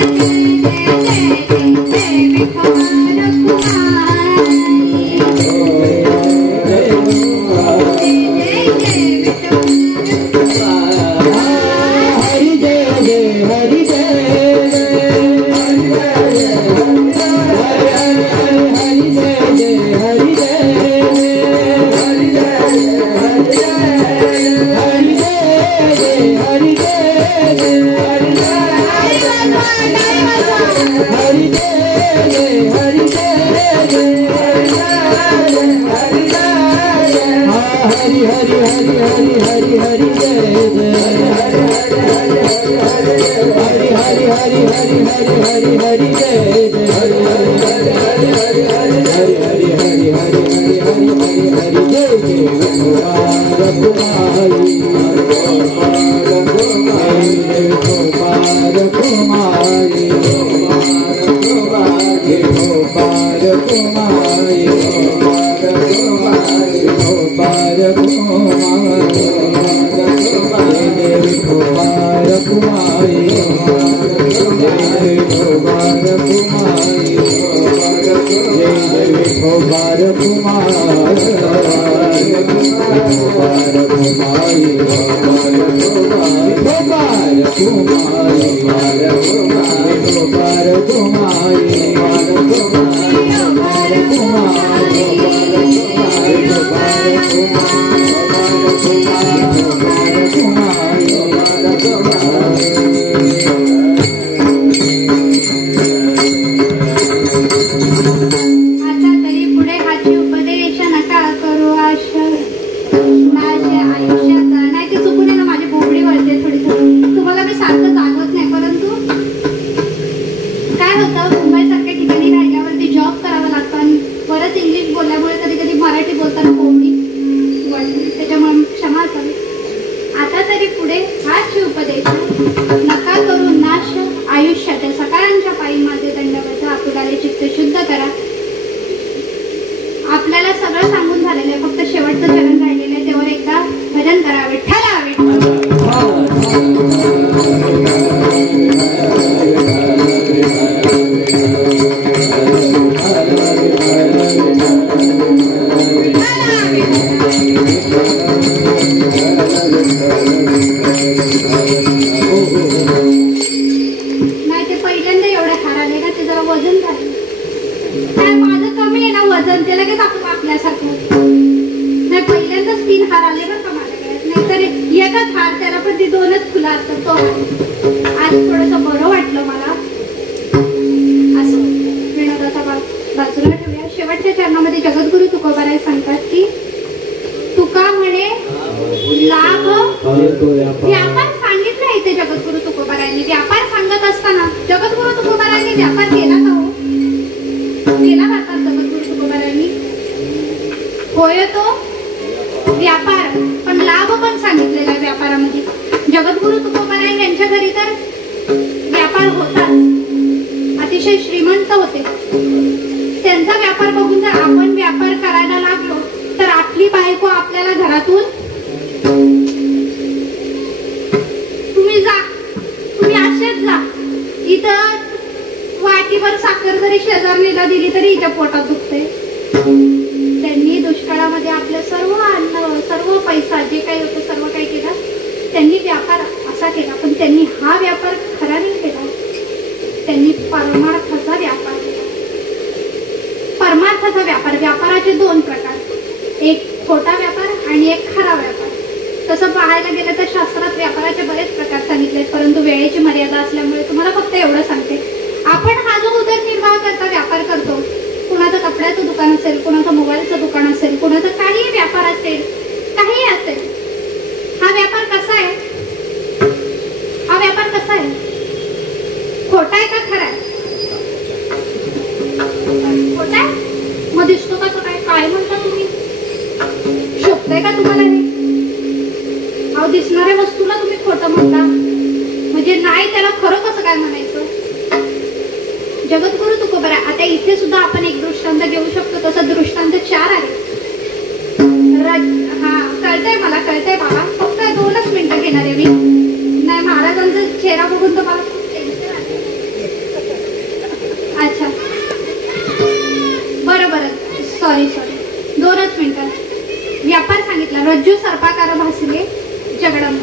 माझे 3 हार आले बरं का माझ्या गळ्यात, नाहीतर एकच हार, त्याला पण ती 2च फुलं असतात. तो आज थोडंसं बरं वाटलं मला. असं विनोदाचा बाजूला ठेवूया. शेवटच्या चरणामध्ये जगद्गुरु तुकोबाराय सांगतात की तुका म्हणे लाभ व्यापार सांगितलं इथे जगद्गुरु तुकोबारायांनी. व्यापार सांगत असताना जगद्गुरु तुकोबारायांनी व्यापार केला का हो? केला व्यापार जगद्गुरु तुकोबारायांनी? होय तो व्यापार, पण लाभ पण सांगितलेला आहे व्यापारामध्ये. जगद्गुरु तुकोबाराय यांच्या घरी तर व्यापार होता, अतिशय श्रीमंत होते. त्यांचा व्यापार बघून जर आपण व्यापार करायला लागलो तर आपली बायको आपल्याला घरातून तुम्ही जा, तुम्ही असेच जा, इथं वाटीवर साखर जरी शेजारणीला दिली तरी हिच्या पोटात दुखते. त्यांनी दुष्काळामध्ये आपलं सर्व अन्न, सर्व पैसा जे काही होतं सर्व काही केलं. त्यांनी व्यापार असा केला, पण त्यांनी हा व्यापार खरा नाही केला. त्यांनी परमार्थाचा व्यापार केला. परमार्थाचा व्यापार, व्यापाराचे 2 प्रकार, एक खोटा व्यापार आणि एक खरा व्यापार. तसं पाहायला गेलं तर शास्त्रात व्यापाराचे बरेच प्रकार सांगितले, परंतु वेळेची मर्यादा असल्यामुळे तुम्हाला फक्त एवढं सांगते. आपण हा जो उदरनिर्वाह करता व्यापार करतो, कुणाचं कपड्याचं दुकान असेल, कुणाचं मोबाईलचं दुकान असेल, कुणाचं काही व्यापार असेल, काहीही असेल, हा व्यापार कसा आहे? हा व्यापार कसा आहे? खोटा आहे का खरा आहे? खोटा आहे? मग दिसतो का? काय म्हणता तुम्ही? शोभतंय का तुम्हाला हे? अहो, दिसणाऱ्या वस्तूला तुम्ही खोटं म्हणता म्हणजे नाही, त्याला खरं कसं काय म्हणायचं? जगद्गुरु तुकोबाराय, आता इथे सुद्धा आपण एक दृष्टांत घेऊ शकतो. तसं दृष्टांत 4 आहे. हा, कळतंय मला, कळतंय बाबा. फक्त 2च मिनिटं घेणार आहे मी. नाही, महाराजांचा चेहरा बघून तर मला खूप टेन्शन आलं. अच्छा, बरं, सॉरी, 2च मिनिटं. व्यापार सांगितला. रज्जू सर्पाकार भासले जगदंब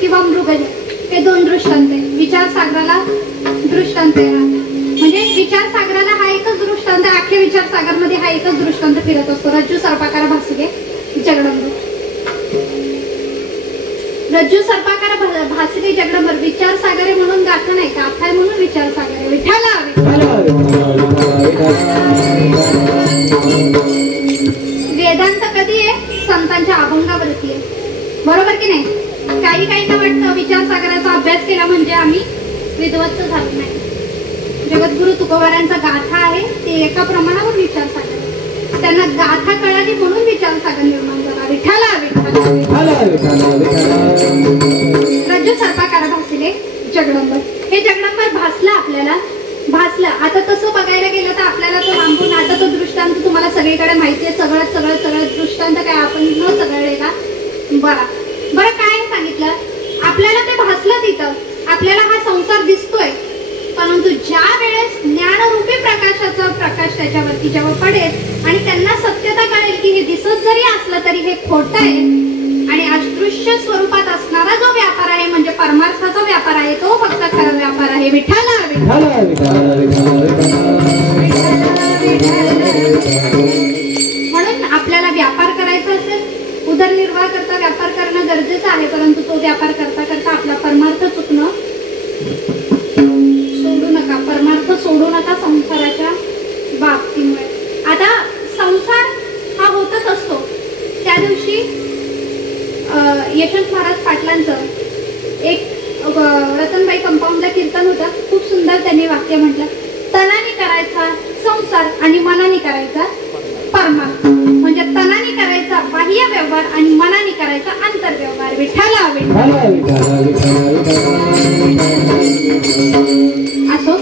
किंवा मृगजळ, हे 2 दृष्टांत आहे. विचारसागराला दृष्टांत आहे, म्हणजे विचारसागराला हा एकच दृष्टांत, अख्ख्या विचारसागरमध्ये हा एकच दृष्टांत फिरत असतो. रज्जू सर्पाकार भासले जगदंब. रज्जू सर्पाकार भासले जगदंब. विचारसागरे म्हणून गाथा नाही, गाथा आहे म्हणून विचारसागरे. विठ्ठला. वेदांत कधी आहे? संतांच्या अभंगावरती आहे, बरोबर की नाही? काही ना वाटतं विचारसागराचा अभ्यास केला म्हणजे आम्ही विद्वत्त झालो नाही. जगद्गुरु तुकोबारायांचा गाथा आहे, ते एका प्रमाणावर विचारसागर. त्यांना गाथा कळाली म्हणून विचारसागर निर्माण झाला. विठ्ठला. रज्जू सर्पाकार भासले जगदंब. हे जगदंबर भासलं, आपल्याला भासलं. आता तसं बघायला गेलं तर आपल्याला तो लांबून, आता तो दृष्टांत तुम्हाला सगळीकडे माहिती आहे. सगळं दृष्टांत काय आपण न सगळेला. बरं काय सांगितलं आपल्याला? ते भासलं तिथं. आपल्याला हा संसार दिसतोय, परंतु ज्या वेळेस ज्ञानरूपी प्रकाशाचा प्रकाश त्याच्यावरती जेव्हा पडेल आणि त्यांना सत्यता कळेल की हे दिसत जरी असलं तरी हे खोटं आहे आणि अदृश्य स्वरूपात असणारा जो व्यापार आहे म्हणजे परमार्थाचा व्यापार आहे, तो फक्त खरा व्यापार आहे. विठ्ठला. म्हणून आपल्याला व्यापार करायचा असेल, उदरनिर्वाह करता व्यापार करणं गरजेचं आहे, परंतु तो व्यापार करता करता आपला परमार्थ चुकणं सोडू नका. परमार्थ सोडू नका संसाराच्या बाबतीमुळे. आता संसार हा होतच असतो. त्या दिवशी यशवंत महाराज पाटलांचं एक रतनबाई कंपाऊंडला कीर्तन होतं. खूप सुंदर त्यांनी वाक्य म्हटलं, तनाने करायचा संसार आणि मनाने करायचा परमार्थ. म्हणजे तनाने करायचा बाह्य व्यवहार आणि मनाने करायचा आंतरव्यवहार. विठ्ठला. असो,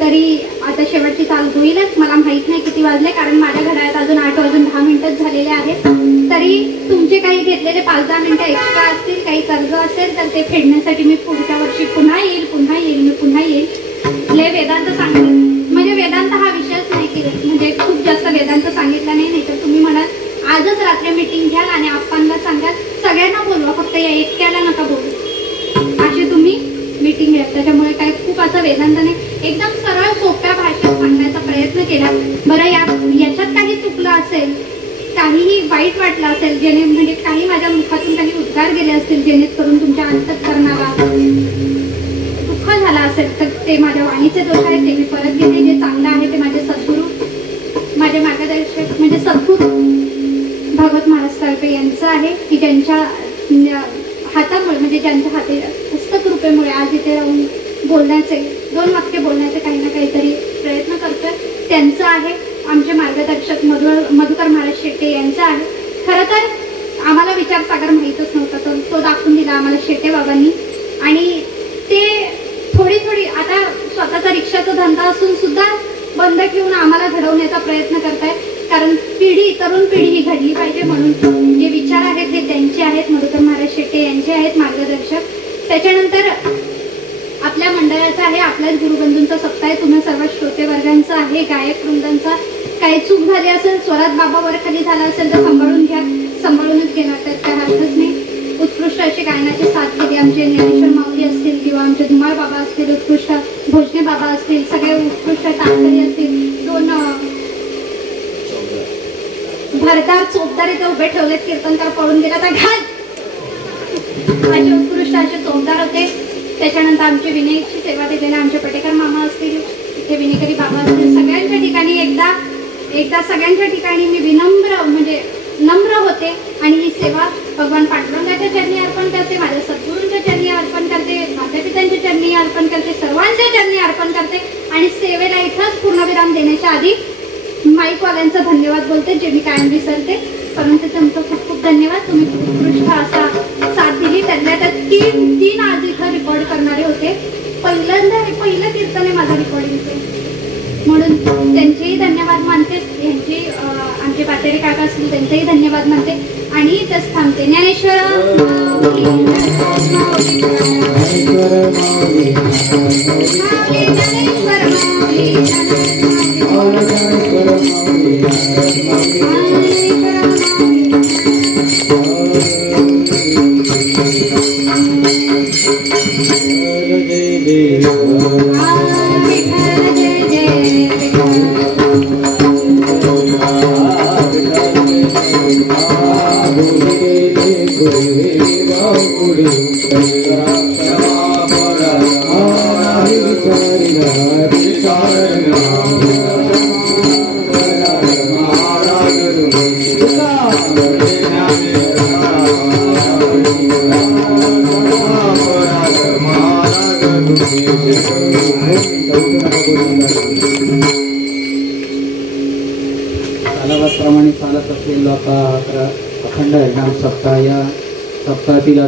तरी आता शेवटची चाल होईलच. मला माहित नाही किती वाजले, कारण माझ्या घड्याळात अजून 8 वाजून 10 मिनिटच झालेले आहेत. तरी तुमचे काही घेतलेले 5-10 मिनिटं एक्स्ट्रा असतील, काही कर्ज असेल तर ते फेडण्यासाठी मी पुढच्या वर्षी पुन्हा येईल. ले वेदांत सांगितलं म्हणजे वेदांत हा विषयच नाही की म्हणजे खूप जास्त वेदांत सांगितला नाही. तर तुम्ही म्हणाल आजच रात्री मीटिंग घ्याल आणि आप्पांना सांगाल सगळ्यांना बोलवा, फक्त या एकट्याला नका बोलू, अशी तुम्ही मीटिंग घ्या. त्याच्यामुळे काय खूप असं वेदांत नाही, एकदम सरळ सोप्या भाषेत सांगण्याचा प्रयत्न केला. बरं, याच्यात काही चुकलं असेल, काहीही वाईट वाटलं असेल, जेणे म्हणजे काही माझ्या मुखातून काही उद्गार गेले असतील जेणेकरून तुमच्या अंतःकरणाला दुःख झालं असेल, तर ते माझ्या वाणीचे दोष आहेत, ते मी परत घेते. जे चांगलं आहे ते माझे सद्गुरू, माझे मार्गदर्शक म्हणजे सद्गुरू भागवत महाराज तळपे यांचं आहे, की ज्यांच्या हातामुळे म्हणजे ज्यांच्या हस्तकृपेमुळे आज इथे राहून बोलण्याचे, 2 वाक्य बोलण्याचे काही ना काहीतरी प्रयत्न करतोय. त्यांचं आहे. आमचे मार्गदर्शक मधुकर महाराज शेट्टे यांचं आहे. खरं तर आम्हाला विचारसागर माहीतच नव्हता, तर तो दाखवून दिला आम्हाला शेट्टे बाबांनी. आणि ते थोडी आता स्वतःचा रिक्षाचा धंदा असून सुद्धा बंद ठेवून आम्हाला घडवण्याचा प्रयत्न करतायत. कारण तरुण पिढी ही घडली पाहिजे म्हणून जे विचार आहेत ते त्यांचे आहेत, मधुकर महाराज शेट्टे यांचे आहेत मार्गदर्शक. त्याच्यानंतर आपल्या मंडळाचा आहे, आपल्याच गुरुबंधूंचा सप्ताह आहे, तुम्ही सर्व श्रोते वर्गांचा आहे, गायक वृंदांचा. काही चूक झाली असेल, स्वरात बाबा वर खाली झाला असेल तर सांभाळून घ्या, सांभाळूनच घेणार, त्यात काय हरकत नाही. उत्कृष्ट अशी गायनाची साथ केली आमचे ज्ञानेश्वर माऊली असतील किंवा आमचे धुमाळ बाबा असतील, उत्कृष्ट भोजने बाबा असतील, सगळे उत्कृष्ट टाककरी असतील. 2 भरदार चोपदार इथे उभे ठेवलेत, कीर्तनकार पळून गेला तर घाल, माझे उत्कृष्ट असे चोपदार होते. त्याच्यानंतर आमचे विनयची सेवा दिलेले आमचे पटेकर मामा असतील, इथे विनेकरी बाबा असतील. सगळ्यांच्या ठिकाणी एकदा सगळ्यांच्या ठिकाणी मी विनम्र म्हणजे नम्र होते आणि ही सेवा भगवान पांडुरंगाच्या चरणी अर्पण करते, माझ्या सद्गुरूंच्या चरणी अर्पण करते, मातापित्यांच्या चरणी अर्पण करते, सर्वांच्या चरणी अर्पण करते. आणि सेवेला इथंच पूर्णविराम देण्याच्या आधी माईकवाल्यांचा धन्यवाद बोलते, जे मी कायम विसरते. परंतु तुमचं खूप खूप धन्यवाद. तुम्ही उत्कृष्ट असा साथ दिली. त्यातल्या त्यात 3 आज इथं रेकॉर्ड करणारे होते. पहिलं कीर्तन आहे माझं रेकॉर्डिंगचं, म्हणून त्यांचेही धन्यवाद मानते. यांचे आमचे पातेरे काका असतील त्यांचेही धन्यवाद मानते आणि इथंच थांबते. ज्ञानेश्वर कालावधप्रमाणे चालत असलेला अखंड हरिनाम सप्ताह या सप्ताहातील